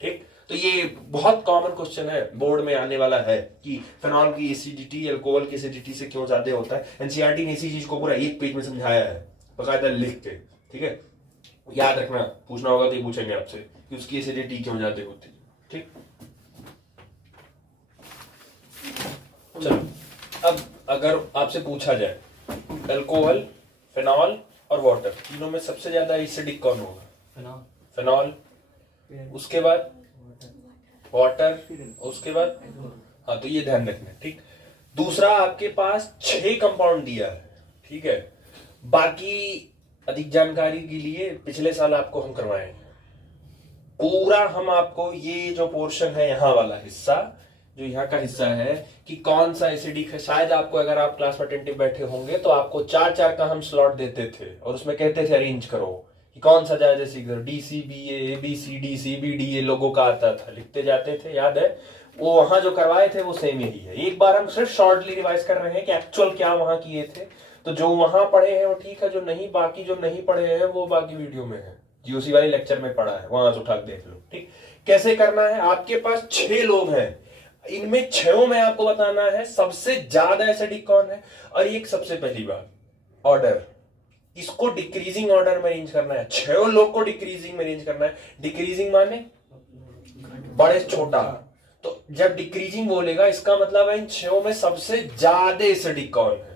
ठीक। तो ये बहुत कॉमन क्वेश्चन है, बोर्ड में आने वाला है कि फेनॉल की एसिडिटी अल्कोहल की एसिडिटी से क्यों ज्यादा होता है। एनसीईआरटी ने इसी चीज को पूरा एक पेज में समझाया है, बकायदा लिख के, ठीक है। याद रखना, पूछना होगा तो ये पूछेंगे आपसे कि उसकी एसिडिटी क्यों ज्यादा होती है, ठीक। चलो, अब अगर आपसे पूछा जाए अल्कोहल, फेनॉल और वाटर, तीनों में सबसे ज्यादा एसिडिक कौन होगा? फेनॉल, उसके बाद वाटर, उसके बाद, हाँ, तो ये ध्यान रखना, ठीक। दूसरा, आपके पास 6 कंपाउंड दिया है, ठीक है। बाकी अधिक जानकारी के लिए पिछले साल आपको हम करवाए हैं पूरा, हम आपको ये जो पोर्शन है यहाँ वाला हिस्सा, जो यहाँ का हिस्सा है कि कौन सा एसिडिक है, शायद आपको, अगर आप क्लास में अटेंटिव बैठे होंगे तो आपको 4-4 का हम स्लॉट देते थे और उसमें कहते थे अरेंज करो कि कौन सा ज्यादा सीखो, DCBA, ABCD CBD ये लोगों का आता था, लिखते जाते थे, याद है? वो वहां जो करवाए थे वो सेम यही है। एक बार हम सिर्फ शॉर्टली रिवाइज कर रहे हैं कि एक्चुअल क्या वहां किए थे। तो जो वहां पढ़े हैं वो ठीक है, जो नहीं, बाकी जो नहीं पढ़े हैं वो बाकी वीडियो में है, जीओसी वाले लेक्चर में पढ़ा है, वहां से उठा के देख लो, ठीक। कैसे करना है? आपके पास 6 लोग हैं, इनमें 6 में आपको बताना है सबसे ज्यादा एसिडिक कौन है। और एक सबसे पहली बात, ऑर्डर, इसको डिक्रीजिंग ऑर्डर में अरेंज करना है। 6 लोग को डिक्रीजिंग में अरेंज करना है। डिक्रीजिंग माने बड़े छोटा, तो जब डिक्रीजिंग बोलेगा इसका मतलब है इन 6 में सबसे ज्यादा एसिडिक कौन है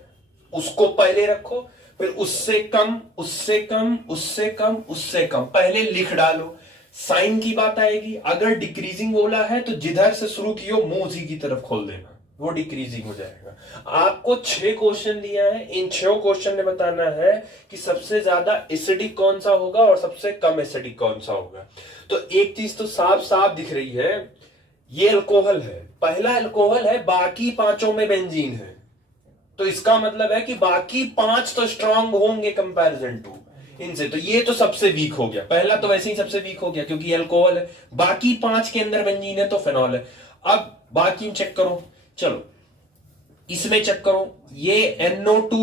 उसको पहले रखो, फिर उससे कम, उससे कम, उससे कम, उससे कम, पहले लिख डालो। साइन की बात आएगी, अगर डिक्रीजिंग बोला है तो जिधर से शुरू कियो मुंह उसी की तरफ खोल देना, वो डिक्रीजिंग हो जाएगा। आपको 6 क्वेश्चन दिया है, इन 6 क्वेश्चन में बताना है कि सबसे ज्यादा एसिडिक कौन सा होगा और सबसे कम एसिडिक कौन सा होगा। तो एक चीज तो साफ साफ दिख रही है, ये अल्कोहल है, पहला अल्कोहल है, बाकी 5 में बेंजीन है, तो इसका मतलब है कि बाकी 5 तो स्ट्रांग होंगे कंपैरिजन टू इनसे। तो ये तो सबसे वीक हो गया, पहला तो वैसे ही सबसे वीक हो गया क्योंकि अल्कोहल है, बाकी 5 के अंदर बेंजीन है तो फेनॉल है। अब बाकी चेक करो, चलो इसमें चेक करो, ये NO2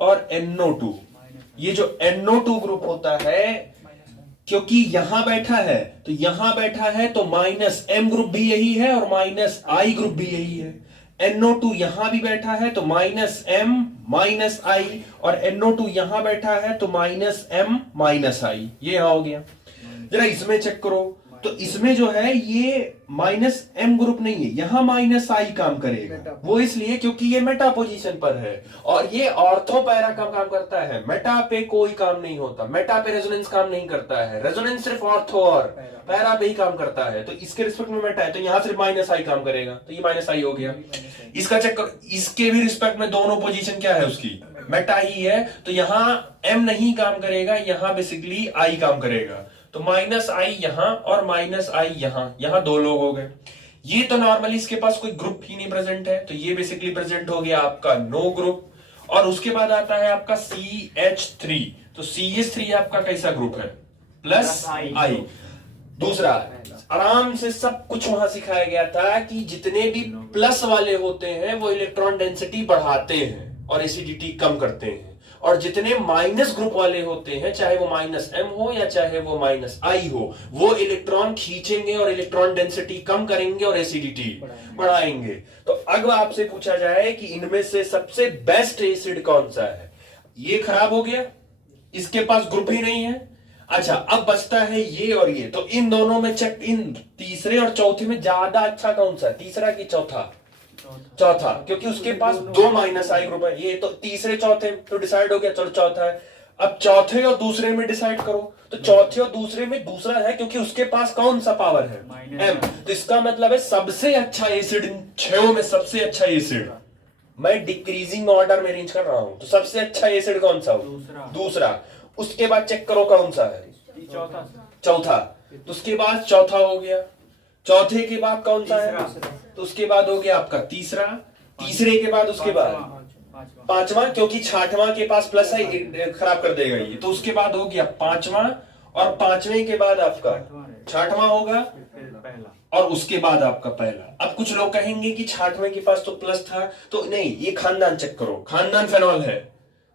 और NO2, ये जो NO2 ग्रुप होता है क्योंकि यहां बैठा है, तो यहां बैठा है तो माइनस एम ग्रुप भी यही है और माइनस आई ग्रुप भी यही है। NO2 यहां भी बैठा है तो माइनस एम माइनस आई, और NO2 यहां बैठा है तो माइनस एम माइनस आई। ये हो गया। जरा इसमें चेक करो, तो इसमें जो है ये माइनस एम ग्रुप नहीं है, यहां माइनस आई काम करेगा। वो इसलिए क्योंकि ये मेटा पोजीशन पर है और ये ऑर्थो पैरा का काम करता है, मेटा पे कोई काम नहीं होता। मेटा पे रेजोनेंस काम नहीं करता है, रेजोनेंस सिर्फ ऑर्थो और पैरा पे ही काम करता है। तो इसके रिस्पेक्ट में मेटा है तो यहां सिर्फ माइनस आई काम करेगा, तो ये माइनस आई हो गया। इसका चेक करो, इसके भी रिस्पेक्ट में दोनों पोजीशन क्या है उसकी, मेटा ही है, तो यहां एम नहीं काम करेगा, यहां बेसिकली आई काम करेगा। तो माइनस आई यहां और माइनस आई यहां दो लोग हो गए। ये तो नॉर्मली इसके पास कोई ग्रुप ही नहीं प्रेजेंट है, तो ये बेसिकली प्रेजेंट हो गया आपका नो ग्रुप। और उसके बाद आता है आपका CH3, तो CH3 आपका कैसा ग्रुप है, प्लस आई। दूसरा, आराम से सब कुछ वहां सिखाया गया था कि जितने भी प्लस वाले होते हैं वो इलेक्ट्रॉन डेंसिटी बढ़ाते हैं और एसिडिटी कम करते हैं, और जितने माइनस ग्रुप वाले होते हैं, चाहे वो माइनस एम हो या चाहे वो माइनस आई हो, वो इलेक्ट्रॉन खींचेंगे और इलेक्ट्रॉन डेंसिटी कम करेंगे और एसिडिटी बढ़ाएंगे। तो अब आपसे पूछा जाए कि इनमें से सबसे बेस्ट एसिड कौन सा है, ये खराब हो गया, इसके पास ग्रुप ही नहीं है। अच्छा, अब बचता है ये और ये, तो इन दोनों में चेक, इन तीसरे और चौथे में ज्यादा अच्छा कौन सा है, तीसरा की चौथा, चौथा, क्योंकि उसके पास दो माइनस आई ग्रुप है। ये तो तीसरे चौथे तो डिसाइड हो गया, चलो चौथा है। अब चौथे और दूसरे में डिसाइड करो, तो चौथे और दूसरे में दूसरा है क्योंकि उसके पास कौन सा पावर है, एम। तो इसका मतलब है सबसे अच्छा एसिड, इन छह में सबसे अच्छा एसिड मैं डिक्रीजिंग ऑर्डर में अरेंज कर रहा हूं, तो सबसे अच्छा एसिड कौन सा हो, दूसरा। उसके बाद चेक करो कौन सा है, चौथा। तो उसके बाद चौथा हो गया, चौथे के बाद कौन सा है, तो उसके बाद हो गया आपका तीसरा, तीसरे के बाद उसके बाद पांचवा, क्योंकि छठवां के पास प्लस है, खराब कर देगा ये, तो उसके बाद हो गया पांचवा, और पांचवे के बाद आपका छठवां होगा, और उसके बाद आपका पहला। अब कुछ लोग कहेंगे कि छठवें के पास तो प्लस था, तो नहीं, ये खानदान चेक करो, खानदान फेनॉल है,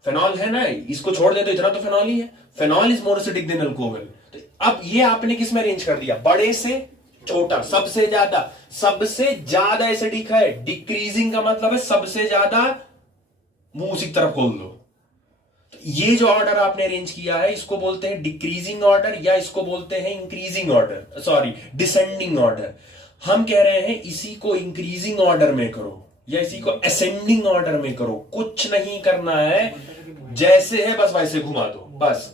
फेनॉल है ना, इसको छोड़ दे तो इतना तो फेनॉल ही है। Phenol is more acidic then alcohol. तो अब ये आपने किस में अरेंज कर दिया, बड़े से छोटा, सबसे ज्यादा एसिडिक है, डिक्रीजिंग का मतलब है सबसे ज्यादा, मुंह उसी तरफ खोल दो। तो ये जो ऑर्डर आपने अरेंज किया है इसको बोलते हैं डिक्रीजिंग ऑर्डर, या इसको बोलते हैं increasing order, sorry descending order. हम कह रहे हैं इसी को इंक्रीजिंग ऑर्डर में करो या इसी को असेंडिंग ऑर्डर में करो, कुछ नहीं करना है, जैसे है बस वैसे घुमा दो। बस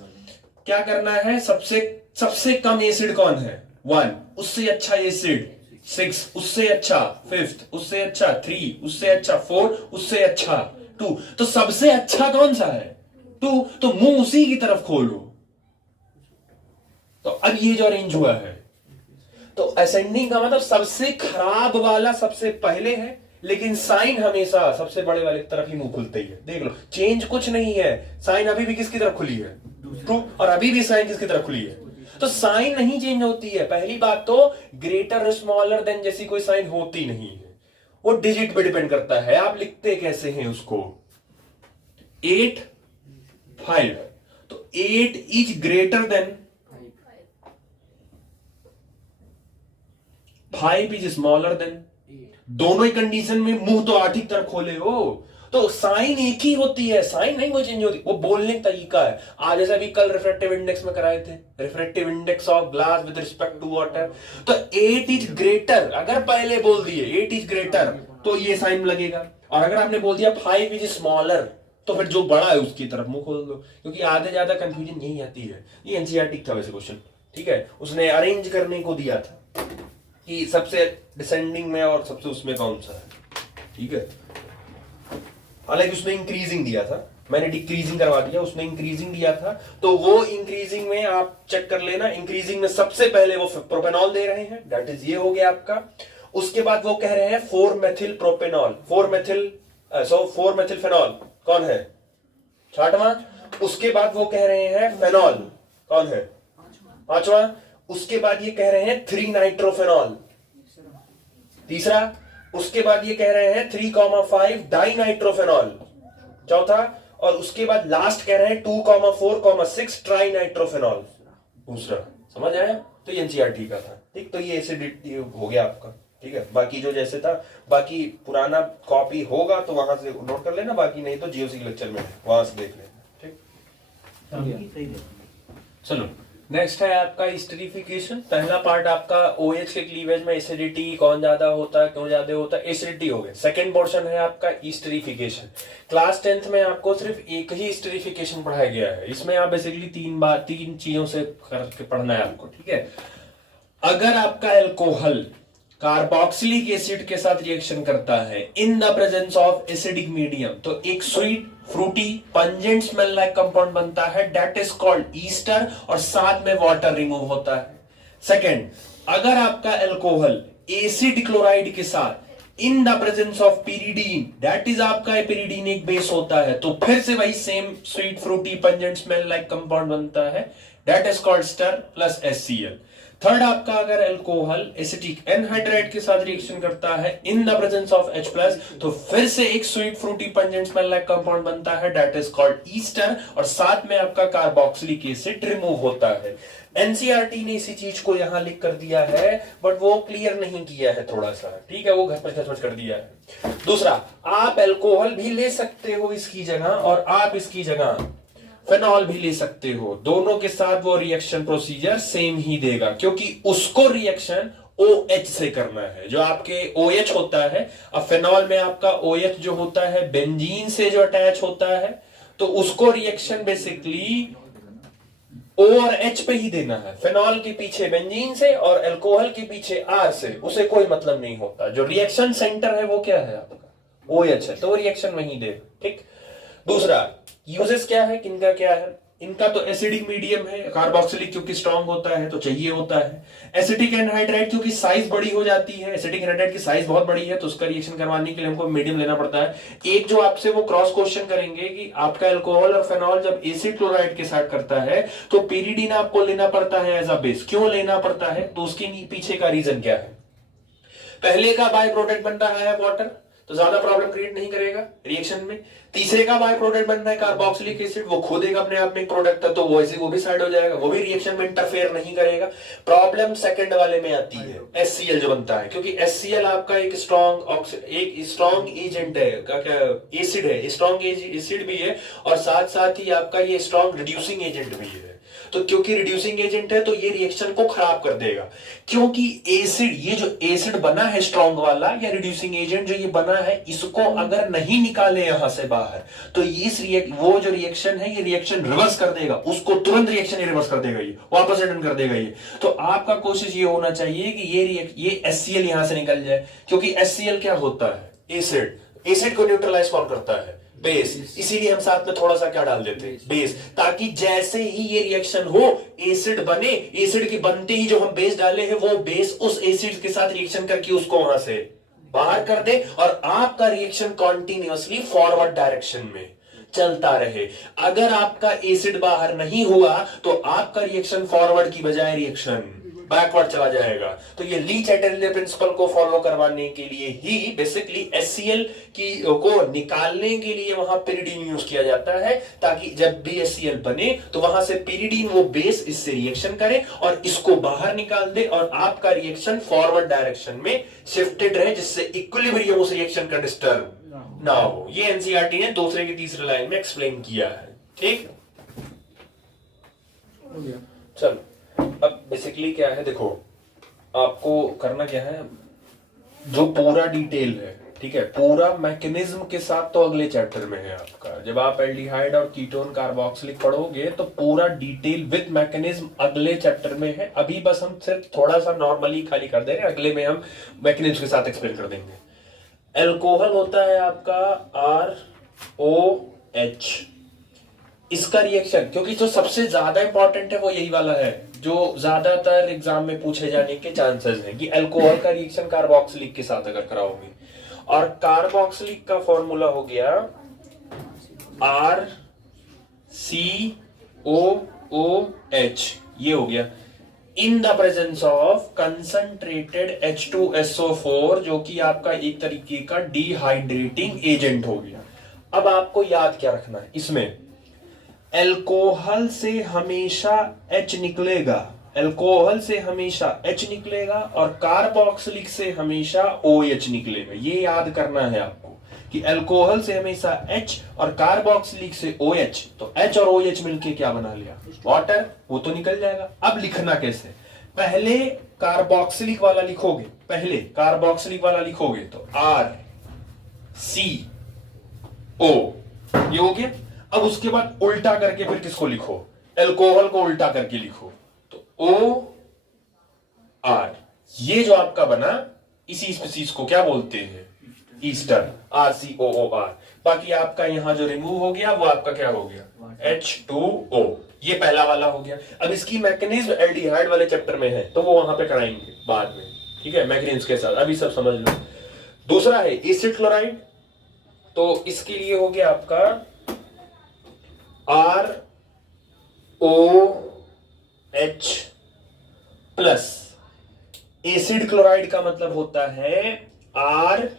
क्या करना है, सबसे कम एसिड कौन है, 1, उससे अच्छा एसिड 6, उससे अच्छा 5, उससे अच्छा 3, उससे अच्छा 4, उससे अच्छा 2। तो सबसे अच्छा कौन सा है, 2, तो मुंह उसी की तरफ खोलो। तो अब ये जो अरेंज हुआ है, तो असेंडिंग का मतलब सबसे खराब वाला सबसे पहले है, लेकिन साइन हमेशा सबसे बड़े वाले की तरफ ही मुंह खुलते ही है। देख लो, चेंज कुछ नहीं है, साइन अभी भी किसकी तरफ खुली है, ट्रू, और अभी भी साइन किसकी तरफ खुली है, तो साइन नहीं चेंज होती है। पहली बात तो ग्रेटर स्मॉलर देन जैसी कोई साइन होती नहीं है, वो डिजिट पे डिपेंड करता है, आप लिखते कैसे हैं उसको। 8, 5, तो 8 is greater than 5 is smaller than. दोनों ही कंडीशन में मुंह तो 8 ही तरफ खोले हो, तो साइन एक ही होती है, साइन नहीं वो चेंज होती, वो बोलने का तरीका है। आज जैसे अभी कल रिफ्रैक्टिव इंडेक्स में कराए थे, refractive index of glass with respect to water, तो 8 इज ग्रेटर, अगर पहले बोल दिए 8 इज ग्रेटर तो ये साइन लगेगा, और अगर आपने बोल दिया 5 इज स्मॉलर तो फिर जो बड़ा है उसकी तरफ मुंह खोल दो, क्योंकि आधे ज्यादा कंफ्यूजन यही आती है। ये एनसीईआरटी था वैसे क्वेश्चन, ठीक है, उसने अरेंज करने को दिया था कि सबसे डिसेंडिंग में और सबसे उसमें कौन सा है, ठीक है। हालांकि उसने इंक्रीजिंग दिया था, मैंने डिक्रीजिंग करवा दिया, उसने इंक्रीजिंग दिया था, तो वो इंक्रीजिंग में आप चेक कर लेना, इंक्रीजिंग में सबसे पहले वो प्रोपेनॉल दे रहे हैं, दैट इज ये हो गया आपका। उसके बाद वो कह रहे हैं 4 मेथिल प्रोपेनॉल, 4 मेथिल फेनॉल कौन है, छठवां। उसके बाद वो कह रहे हैं फेनॉल कौन है, पांचवा। उसके बाद ये कह रहे हैं 3 नाइट्रोफेनॉल, तीसरा। उसके बाद ये कह रहे हैं 3,5 डाइनाइट्रोफेनॉल, चौथा। और उसके बाद लास्ट कह रहे हैं 2,4,6 ट्राइनाइट्रोफेनॉल, दूसरा, समझ आया? तो ये एनसीईआरटी का था, ठीक। तो ये एसिडिटी हो गया आपका, ठीक है। बाकी जो जैसे था, बाकी पुराना कॉपी होगा तो वहां से नोट कर लेना, बाकी नहीं तो जीओसी के लेक्चर में वहां से देख लेना, ठीक। चलो नेक्स्ट है आपका एस्टरीफिकेशन। पहला पार्ट आपका OH के क्लीवेज में एसिडिटी कौन ज्यादा होता है, क्यों ज्यादा होता है, एसिडिटी हो गया। सेकंड पोर्शन है आपका एस्टरीफिकेशन। क्लास 10th में आपको सिर्फ एक ही एस्टरीफिकेशन पढ़ाया गया है। इसमें आप बेसिकली तीन चीजों से करके पढ़ना है आपको, ठीक है। अगर आपका एल्कोहल कार्बोक्सिलिक एसिड के साथ रिएक्शन करता है इन the presence of acidic medium, तो एक sweet fruity pungent smell like compound बनता है, दैट इज कॉल्ड ईस्टर, और साथ में वाटर रिमूव होता है। सेकंड, अगर आपका एल्कोहल एसिड क्लोराइड के साथ in the presence of pyridine, that is आपका पिरिडीन एक बेस होता है, तो फिर से वही same sweet fruity pungent smell like compound बनता है, that is called ester plus HCl। Third, आपका अगर एल्कोहल एसिटिक एनहाइड्राइड के साथ रिएक्शन करता है इन द प्रेजेंस ऑफ H+, तो फिर से एक sweet fruity pungent smell like compound बनता है, दैट इज कॉल्ड ईस्टर, और साथ में आपका कार्बोक्सिलिक एसिड रिमूव होता है। एनसीईआरटी ने इसी चीज को यहां लिख कर दिया है, बट वो क्लियर नहीं किया है थोड़ा सा, ठीक है, वो घसमच कर दिया है। दूसरा, आप एल्कोहल भी ले सकते हो इसकी जगह, और आप इसकी जगह फेनॉल भी ले सकते हो। दोनों के साथ वो रिएक्शन प्रोसीजर सेम ही देगा, क्योंकि उसको रिएक्शन OH से करना है, जो आपके OH होता है। अब फेनॉल में आपका OH जो होता है बेंजीन से जो अटैच होता है, तो उसको रिएक्शन बेसिकली O और H पे ही देना है। फेनॉल के पीछे बेंजीन से और अल्कोहल के पीछे R से उसे कोई मतलब नहीं होता। जो रिएक्शन सेंटर है वो क्या है आपका, OH है, तो वो रिएक्शन वहीं दे, ठीक। दूसरा, यूजेस क्या है, किनका क्या है, इनका तो एसिडिक मीडियम है, कार्बोक्सिलिक क्योंकि स्ट्रांग होता है तो चाहिए होता है। एसिटिक एनहाइड्राइड क्योंकि साइज बड़ी हो जाती है, एसिटिक एनहाइड्राइड की साइज बहुत बड़ी है, तो उसका रिएक्शन करवाने के लिए हमको मीडियम लेना पड़ता है। एक जो आपसे वो क्रॉस क्वेश्चन करेंगे कि आपका अल्कोहल और फेनॉल जब एसिड क्लोराइड के साथ करता है तो पिरिडीन आपको लेना पड़ता है एज अ बेस। क्यों लेना पड़ता है, तो उसके पीछे का रीजन क्या है। पहले का बाय प्रोडक्ट बन रहा है वाटर, तो ज्यादा प्रॉब्लम क्रिएट नहीं करेगा रिएक्शन में। तीसरे का बाय प्रोडक्ट बनता है कार्बोक्सिलिक एसिड, वो खुद एक अपने आप में एक प्रोडक्ट है, तो वो भी साइड हो जाएगा, वो भी रिएक्शन में इंटरफेयर नहीं करेगा। प्रॉब्लम सेकंड वाले में आती है, HCl जो बनता है, क्योंकि HCl आपका एक स्ट्रॉन्ग एजेंट है, क्या एसिड है, स्ट्रॉन्ग एसिड भी है, और साथ साथ ही आपका ये स्ट्रॉन्ग रिड्यूसिंग एजेंट भी है। तो क्योंकि रिड्यूसिंग एजेंट है तो ये रिएक्शन को खराब कर देगा, क्योंकि एसिड, ये जो एसिड बना है स्ट्रॉन्ग वाला या रिड्यूसिंग एजेंट जो ये बना है, इसको अगर नहीं निकाले यहां से बाहर, तो वो जो रिएक्शन है ये रिएक्शन रिवर्स कर देगा, उसको तुरंत रिएक्शन रिवर्स कर देगा, ये वापस रिटर्न कर देगा ये। तो आपका कोशिश ये होना चाहिए कि ये HCl यहां से निकल जाए, क्योंकि HCl क्या होता है, एसिड को न्यूट्रलाइज कौन करता है, बेस। इसीलिए हम साथ में थोड़ा सा क्या डाल देते हैं, बेस, ताकि जैसे ही ये रिएक्शन हो एसिड बने, एसिड के बनते ही जो हम बेस डाले हैं वो बेस उस एसिड के साथ रिएक्शन करके उसको वहां से बाहर कर दे, और आपका रिएक्शन कॉन्टिन्यूअसली फॉरवर्ड डायरेक्शन में चलता रहे। अगर आपका एसिड बाहर नहीं हुआ तो आपका रिएक्शन फॉरवर्ड की बजाय रिएक्शन बैकवर्ड चला जाएगा। तो ये ली-चैटरले प्रिंसिपल को फॉलो करवाने के लिए ही बेसिकली HCl को निकालने के लिए वहां पिरिडीन यूज किया जाता है, ताकि जब भी HCl बने तो वहां से पिरिडीन वो बेस इससे रिएक्शन करे और इसको बाहर निकाल दे, और आपका रिएक्शन फॉरवर्ड डायरेक्शन में शिफ्टेड रहे, जिससे इक्विलिब्रियम उस रिएक्शन का डिस्टर्ब ना हो। ये एनसीईआरटी ने दूसरे की तीसरे लाइन में एक्सप्लेन किया है, ठीक। चलो, अब बेसिकली क्या है, देखो आपको करना क्या है, जो पूरा डिटेल है, ठीक है, पूरा मैकेनिज्म के साथ तो अगले चैप्टर में है आपका। जब आप एल्डिहाइड और कीटोन कार्बोक्सिलिक पढ़ोगे तो पूरा डिटेल विद मैकेनिज्म अगले चैप्टर में है। अभी बस हम सिर्फ थोड़ा सा नॉर्मली खाली कर दे रहे हैं, अगले में हम मैकेनिज्म के साथ एक्सप्लेन कर देंगे। एल्कोहल होता है आपका ROH, इसका रिएक्शन, क्योंकि जो सबसे ज्यादा इंपॉर्टेंट है वो यही वाला है, जो ज्यादातर एग्जाम में पूछे जाने के चांसेस हैं, कि अल्कोहल का रिएक्शन कार्बोक्सिलिक के साथ अगर कराओगे, और कार्बोक्सिलिक का फॉर्मूला हो गया RCOOH, ये हो गया इन the presence of concentrated H2SO4, जो कि आपका एक तरीके का डिहाइड्रेटिंग एजेंट हो गया। अब आपको याद क्या रखना है इसमें, एल्कोहल से हमेशा H निकलेगा, एल्कोहल से हमेशा H निकलेगा और कार्बोक्सिलिक से हमेशा OH निकलेगा। ये याद करना है आपको कि एल्कोहल से हमेशा H और कार्बोक्सिलिक से OH, तो H और OH मिलके क्या बना लिया, वाटर, वो तो निकल जाएगा। अब लिखना कैसे, पहले कार्बोक्सिलिक वाला लिखोगे, पहले कार्बोक्सिलिक वाला लिखोगे तो RCO, ये हो गया। अब उसके बाद उल्टा करके फिर किसको लिखो, एल्कोहल को उल्टा करके लिखो तो OR, ये जो आपका बना इसी स्पीसीज को क्या बोलते हैं, ईस्टर, RCOOR। बाकी आपका यहां जो रिमूव हो गया वो आपका क्या हो गया, H2O। ये पहला वाला हो गया। अब इसकी मैकेनिज्म एल्डिहाइड वाले चैप्टर में है तो वो वहां पे कराएंगे बाद में, ठीक है, मैकेनिज्म के साथ, अभी सब समझ लो। दूसरा है एसिड क्लोराइड, तो इसके लिए हो गया आपका ROH प्लस। एसिड क्लोराइड का मतलब होता है RCOCl,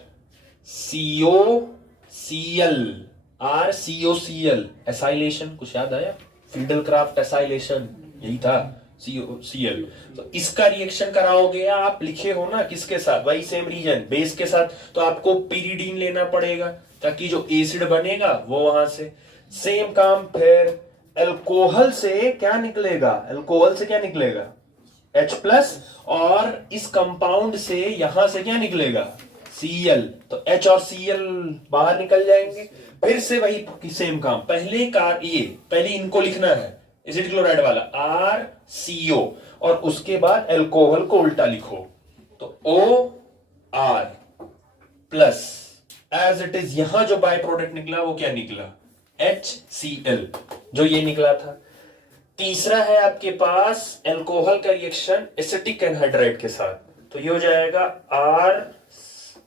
एसाइलेशन, कुछ याद आया, फ्रीडल-क्राफ्ट एसाइलेशन, यही था COCl। तो इसका रिएक्शन कराओगे आप, लिखे हो ना किसके साथ, वही सेम रीजन बेस के साथ, तो आपको पिरिडीन लेना पड़ेगा ताकि जो एसिड बनेगा वो वहां से। सेम काम फिर अल्कोहल से क्या निकलेगा, अल्कोहल से क्या निकलेगा H प्लस, और इस कंपाउंड से यहां से क्या निकलेगा Cl, तो H और Cl बाहर निकल जाएंगे। फिर से वही सेम काम, पहले इनको लिखना है एसिड क्लोराइड वाला RCO, और उसके बाद अल्कोहल को उल्टा लिखो तो OR plus, as it is यहां जो बाय प्रोडक्ट निकला वो क्या निकला, HCl, जो ये निकला था। तीसरा है आपके पास अल्कोहल का रिएक्शन एसिटिक एनहाइड्राइड के साथ, तो ये हो जाएगा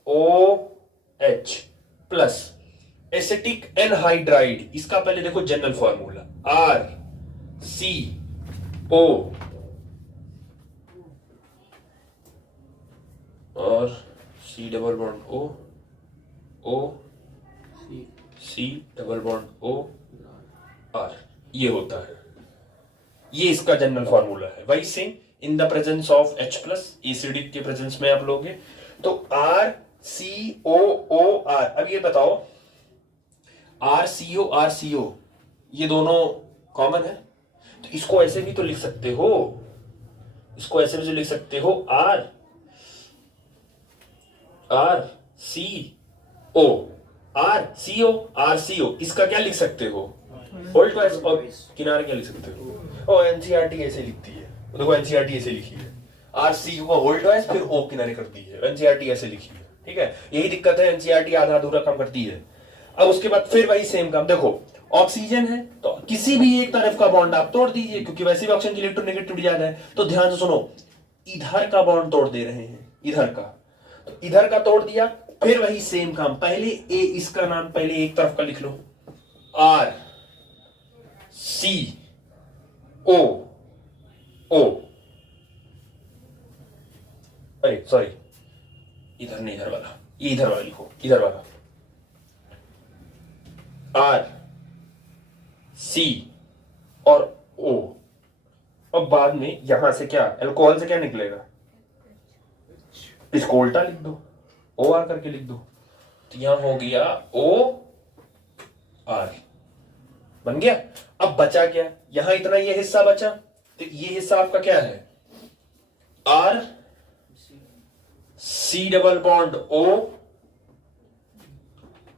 ROH प्लस एसिटिक एनहाइड्राइड। इसका पहले देखो जनरल फॉर्मूला, RCO और C double bond O C double bond OR, ये होता है, ये इसका जनरल फॉर्मूला है। वही same in the presence of H plus, acidic के प्रेजेंस में आप लोगे तो RCOOR। अब ये बताओ RCO ये दोनों कॉमन है, तो इसको ऐसे भी तो लिख सकते हो, इसको ऐसे भी तो लिख सकते हो RCO, इसका क्या लिख सकते हो, होल्ड वाइज, और किनारे क्या लिख सकते हो, एनसीईआरटी ऐसे लिखती है, देखो एनसीईआरटी ऐसे लिखी है, RCO को होल्ड वाइज फिर O किनारे करती है, एनसीईआरटी ऐसे लिखी है, ठीक है, यही दिक्कत है, एनसीईआरटी आधा अधूरा काम करती है। अब उसके बाद फिर वही सेम काम, देखो ऑक्सीजन है तो किसी भी एक तरफ का बॉन्ड आप तोड़ दीजिए, क्योंकि वैसे भी ऑक्सीजन की इलेक्ट्रोनेगेटिविटी ज्यादा है। तो ध्यान से सुनो, इधर का बॉन्ड तोड़ दे रहे हैं, इधर का, तो इधर का तोड़ दिया, फिर वही सेम काम, पहले ए, इसका नाम पहले एक तरफ का लिख लो, RCOO, अरे सॉरी, इधर नहीं, इधर वाला, ये इधर वाला लिखो, इधर वाला RC और O। अब बाद में यहां से क्या, अल्कोहल से क्या निकलेगा, इसको उल्टा लिख दो, OR करके लिख दो, तो यहां हो गया OR, बन गया। अब बचा क्या, यहां इतना ये हिस्सा बचा, तो ये हिस्सा आपका क्या है, RC डबल बॉन्ड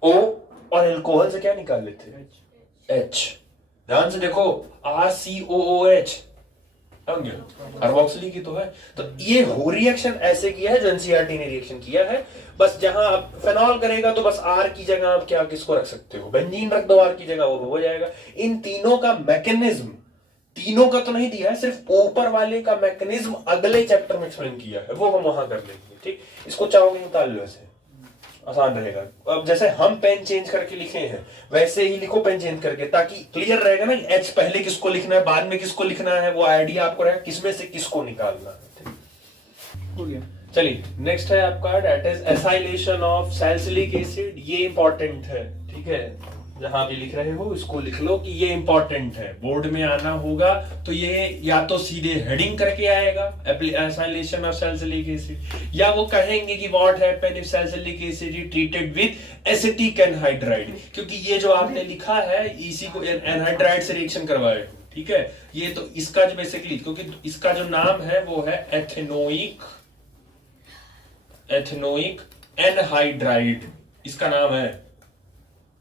O और अल्कोहल से क्या निकाल लेते हैं, H। ध्यान से देखो, RCOOH कार्बोक्सिलिक की तो है। तो ये हो रिएक्शन ऐसे किया है जो एनसीईआरटी ने रिएक्शन किया है। बस जहां आप फेनॉल करेगा तो बस R की जगह आप क्या किसको रख सकते हो, बेंजीन रख दो R की जगह, वो हो जाएगा। इन तीनों का मैकेनिज्म, तीनों का तो नहीं दिया है, सिर्फ ऊपर वाले का मैकेनिज्म अगले चैप्टर में एक्सप्लेन किया है, वो हम वहां कर लेंगे, ठीक। इसको चाहोगे निकाल लो, ऐसे आसान रहेगा। अब जैसे हम पेन चेंज करके लिखे हैं वैसे ही लिखो पेन चेंज करके, ताकि क्लियर रहेगा ना, एच पहले किसको लिखना है बाद में किसको लिखना है, वो आइडिया आपको रहेगा किसमें से किसको निकालना है। हो गया, चलिए नेक्स्ट है आपका, that is acylation of salicylic acid. ये इंपॉर्टेंट है, ठीक है। जहां भी लिख रहे हो इसको लिख लो कि ये इंपॉर्टेंट है, बोर्ड में आना होगा तो ये या तो सीधे हेडिंग करके आएगा एसाइलेशन ऑफ सैलिसिलिक एसिड, या वो कहेंगे कि what happen if salicylic acid is treated with acetic anhydride, क्योंकि ये जो आपने लिखा है इसी को एनहाइड्राइड से रिएक्शन करवाए, ठीक है। ये तो इसका जो बेसिकली, क्योंकि इसका जो नाम है वो है एथेनोइक एनहाइड्राइड, इसका नाम है।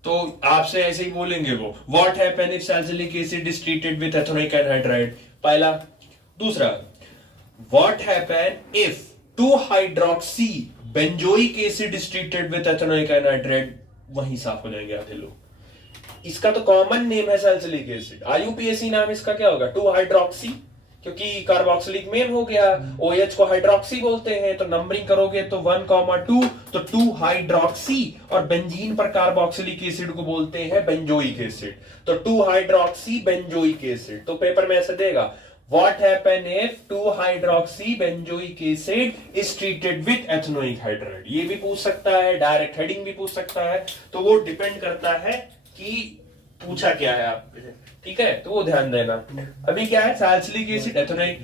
तो आपसे ऐसे ही बोलेंगे वो, what happen if salicylic acid is treated with ethanoic anhydride, पहला। दूसरा, what happen if 2 hydroxy benzoic acid is treated with ethanoic anhydride, वहीं साफ हो जाएंगे आधे लोग। इसका तो कॉमन नेम है सैलिसिलिक एसिड, आईयूपीएसी नाम इसका क्या होगा, 2 हाइड्रोक्सी, क्योंकि कार्बोक्सिलिक मेन हो गया, OH को हाइड्रोक्सी बोलते हैं, तो नंबरिंग करोगे तो 1,2 तो 2 हाइड्रोक्सी, और बेंजीन पर कार्बोक्सिलिक एसिड को बोलते हैं बेंजोइक एसिड, तो 2 हाइड्रोक्सी बेंजोइक एसिड। तो पेपर में ऐसे देगा, what happen if 2 hydroxy benzoic acid is treated with ethanoic hydride, ये भी पूछ सकता है, डायरेक्ट हेडिंग भी पूछ सकता है, तो वो डिपेंड करता है कि पूछा क्या है आपने, ठीक है, तो वो ध्यान देना। अभी क्या है, सैलिसिलिक एसिड एथेनोइक,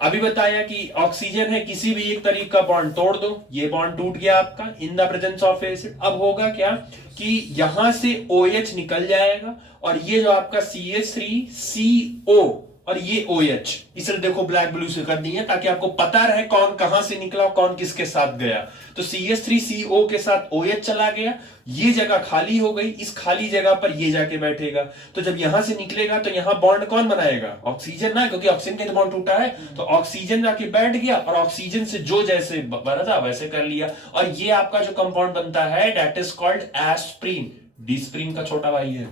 अभी बताया कि ऑक्सीजन है, किसी भी एक तरीके का बॉन्ड तोड़ दो, ये बॉन्ड टूट गया आपका इन द प्रेजेंस ऑफ एसिड। अब होगा क्या कि यहां से OH निकल जाएगा, और ये जो आपका CH3CO और ये OH, इसे देखो ब्लैक ब्लू से कर दी है ताकि आपको पता रहे कौन कहां से निकला, कौन किसके साथ गया। तो CH3CO के साथ OH चला गया, ये जगह खाली हो गई, इस खाली जगह पर ये जाके बैठेगा, तो जब यहां से निकलेगा तो यहां बॉन्ड कौन बनाएगा, ऑक्सीजन ना, क्योंकि ऑक्सीजन का तो बॉन्ड टूटा है, तो ऑक्सीजन जाके बैठ गया और ऑक्सीजन से जो जैसे बना था वैसे कर लिया, और ये आपका जो कंपाउंड बनता है that is called aspirin, Disprin का छोटा भाई है।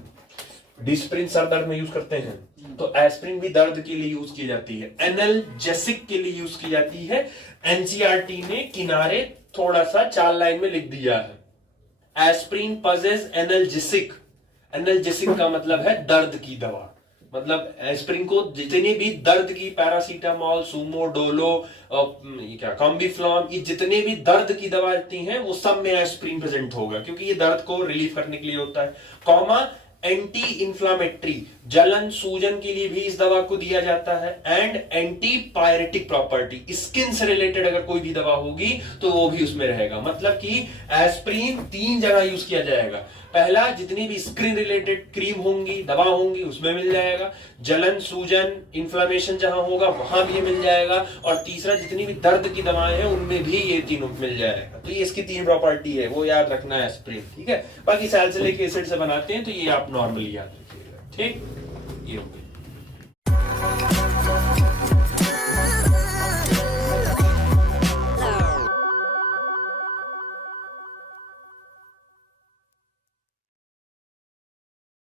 डिस्प्रिन सर दर्द में यूज करते हैं, तो एस्प्रिन भी दर्द के लिए यूज की जाती है, एनाल्जेसिक के लिए यूज की जाती है। एनसीईआरटी ने किनारे थोड़ा सा 4 लाइन में लिख दिया है, एस्प्रिन पजेस एनाल्जेसिक, एनाल्जेसिक का मतलब है दर्द की दवा, मतलब एस्प्रिन को जितने भी दर्द की, पैरासीटामोल, सूमो, डोलो, क्या कॉम्बिफ्लॉम, ये जितने भी दर्द की दवा आती हैं वो सब में एस्प्रिन प्रेजेंट होगा, क्योंकि ये दर्द को रिलीफ करने के लिए होता है। कॉमा एंटी इंफ्लामेटरी, जलन सूजन के लिए भी इस दवा को दिया जाता है, and anti pyretic property, skin से रिलेटेड अगर कोई भी दवा होगी तो वो भी उसमें रहेगा। मतलब कि एस्प्रिन 3 जगह यूज किया जाएगा, पहला जितनी भी स्किन रिलेटेड क्रीम होंगी, दवा होंगी उसमें मिल जाएगा, जलन सूजन इन्फ्लामेशन जहां होगा वहां भी मिल जाएगा, और तीसरा जितनी भी दर्द की दवाएं हैं उनमें भी ये तीनों मिल जाएगा। तो ये इसकी 3 प्रॉपर्टी है, वो याद रखना है एस्प्रिन, ठीक है। बाकी सैलिसिलिक एसिड से बनाते हैं तो ये आप नॉर्मली याद रखिएगा, ठीक, ये हो गया।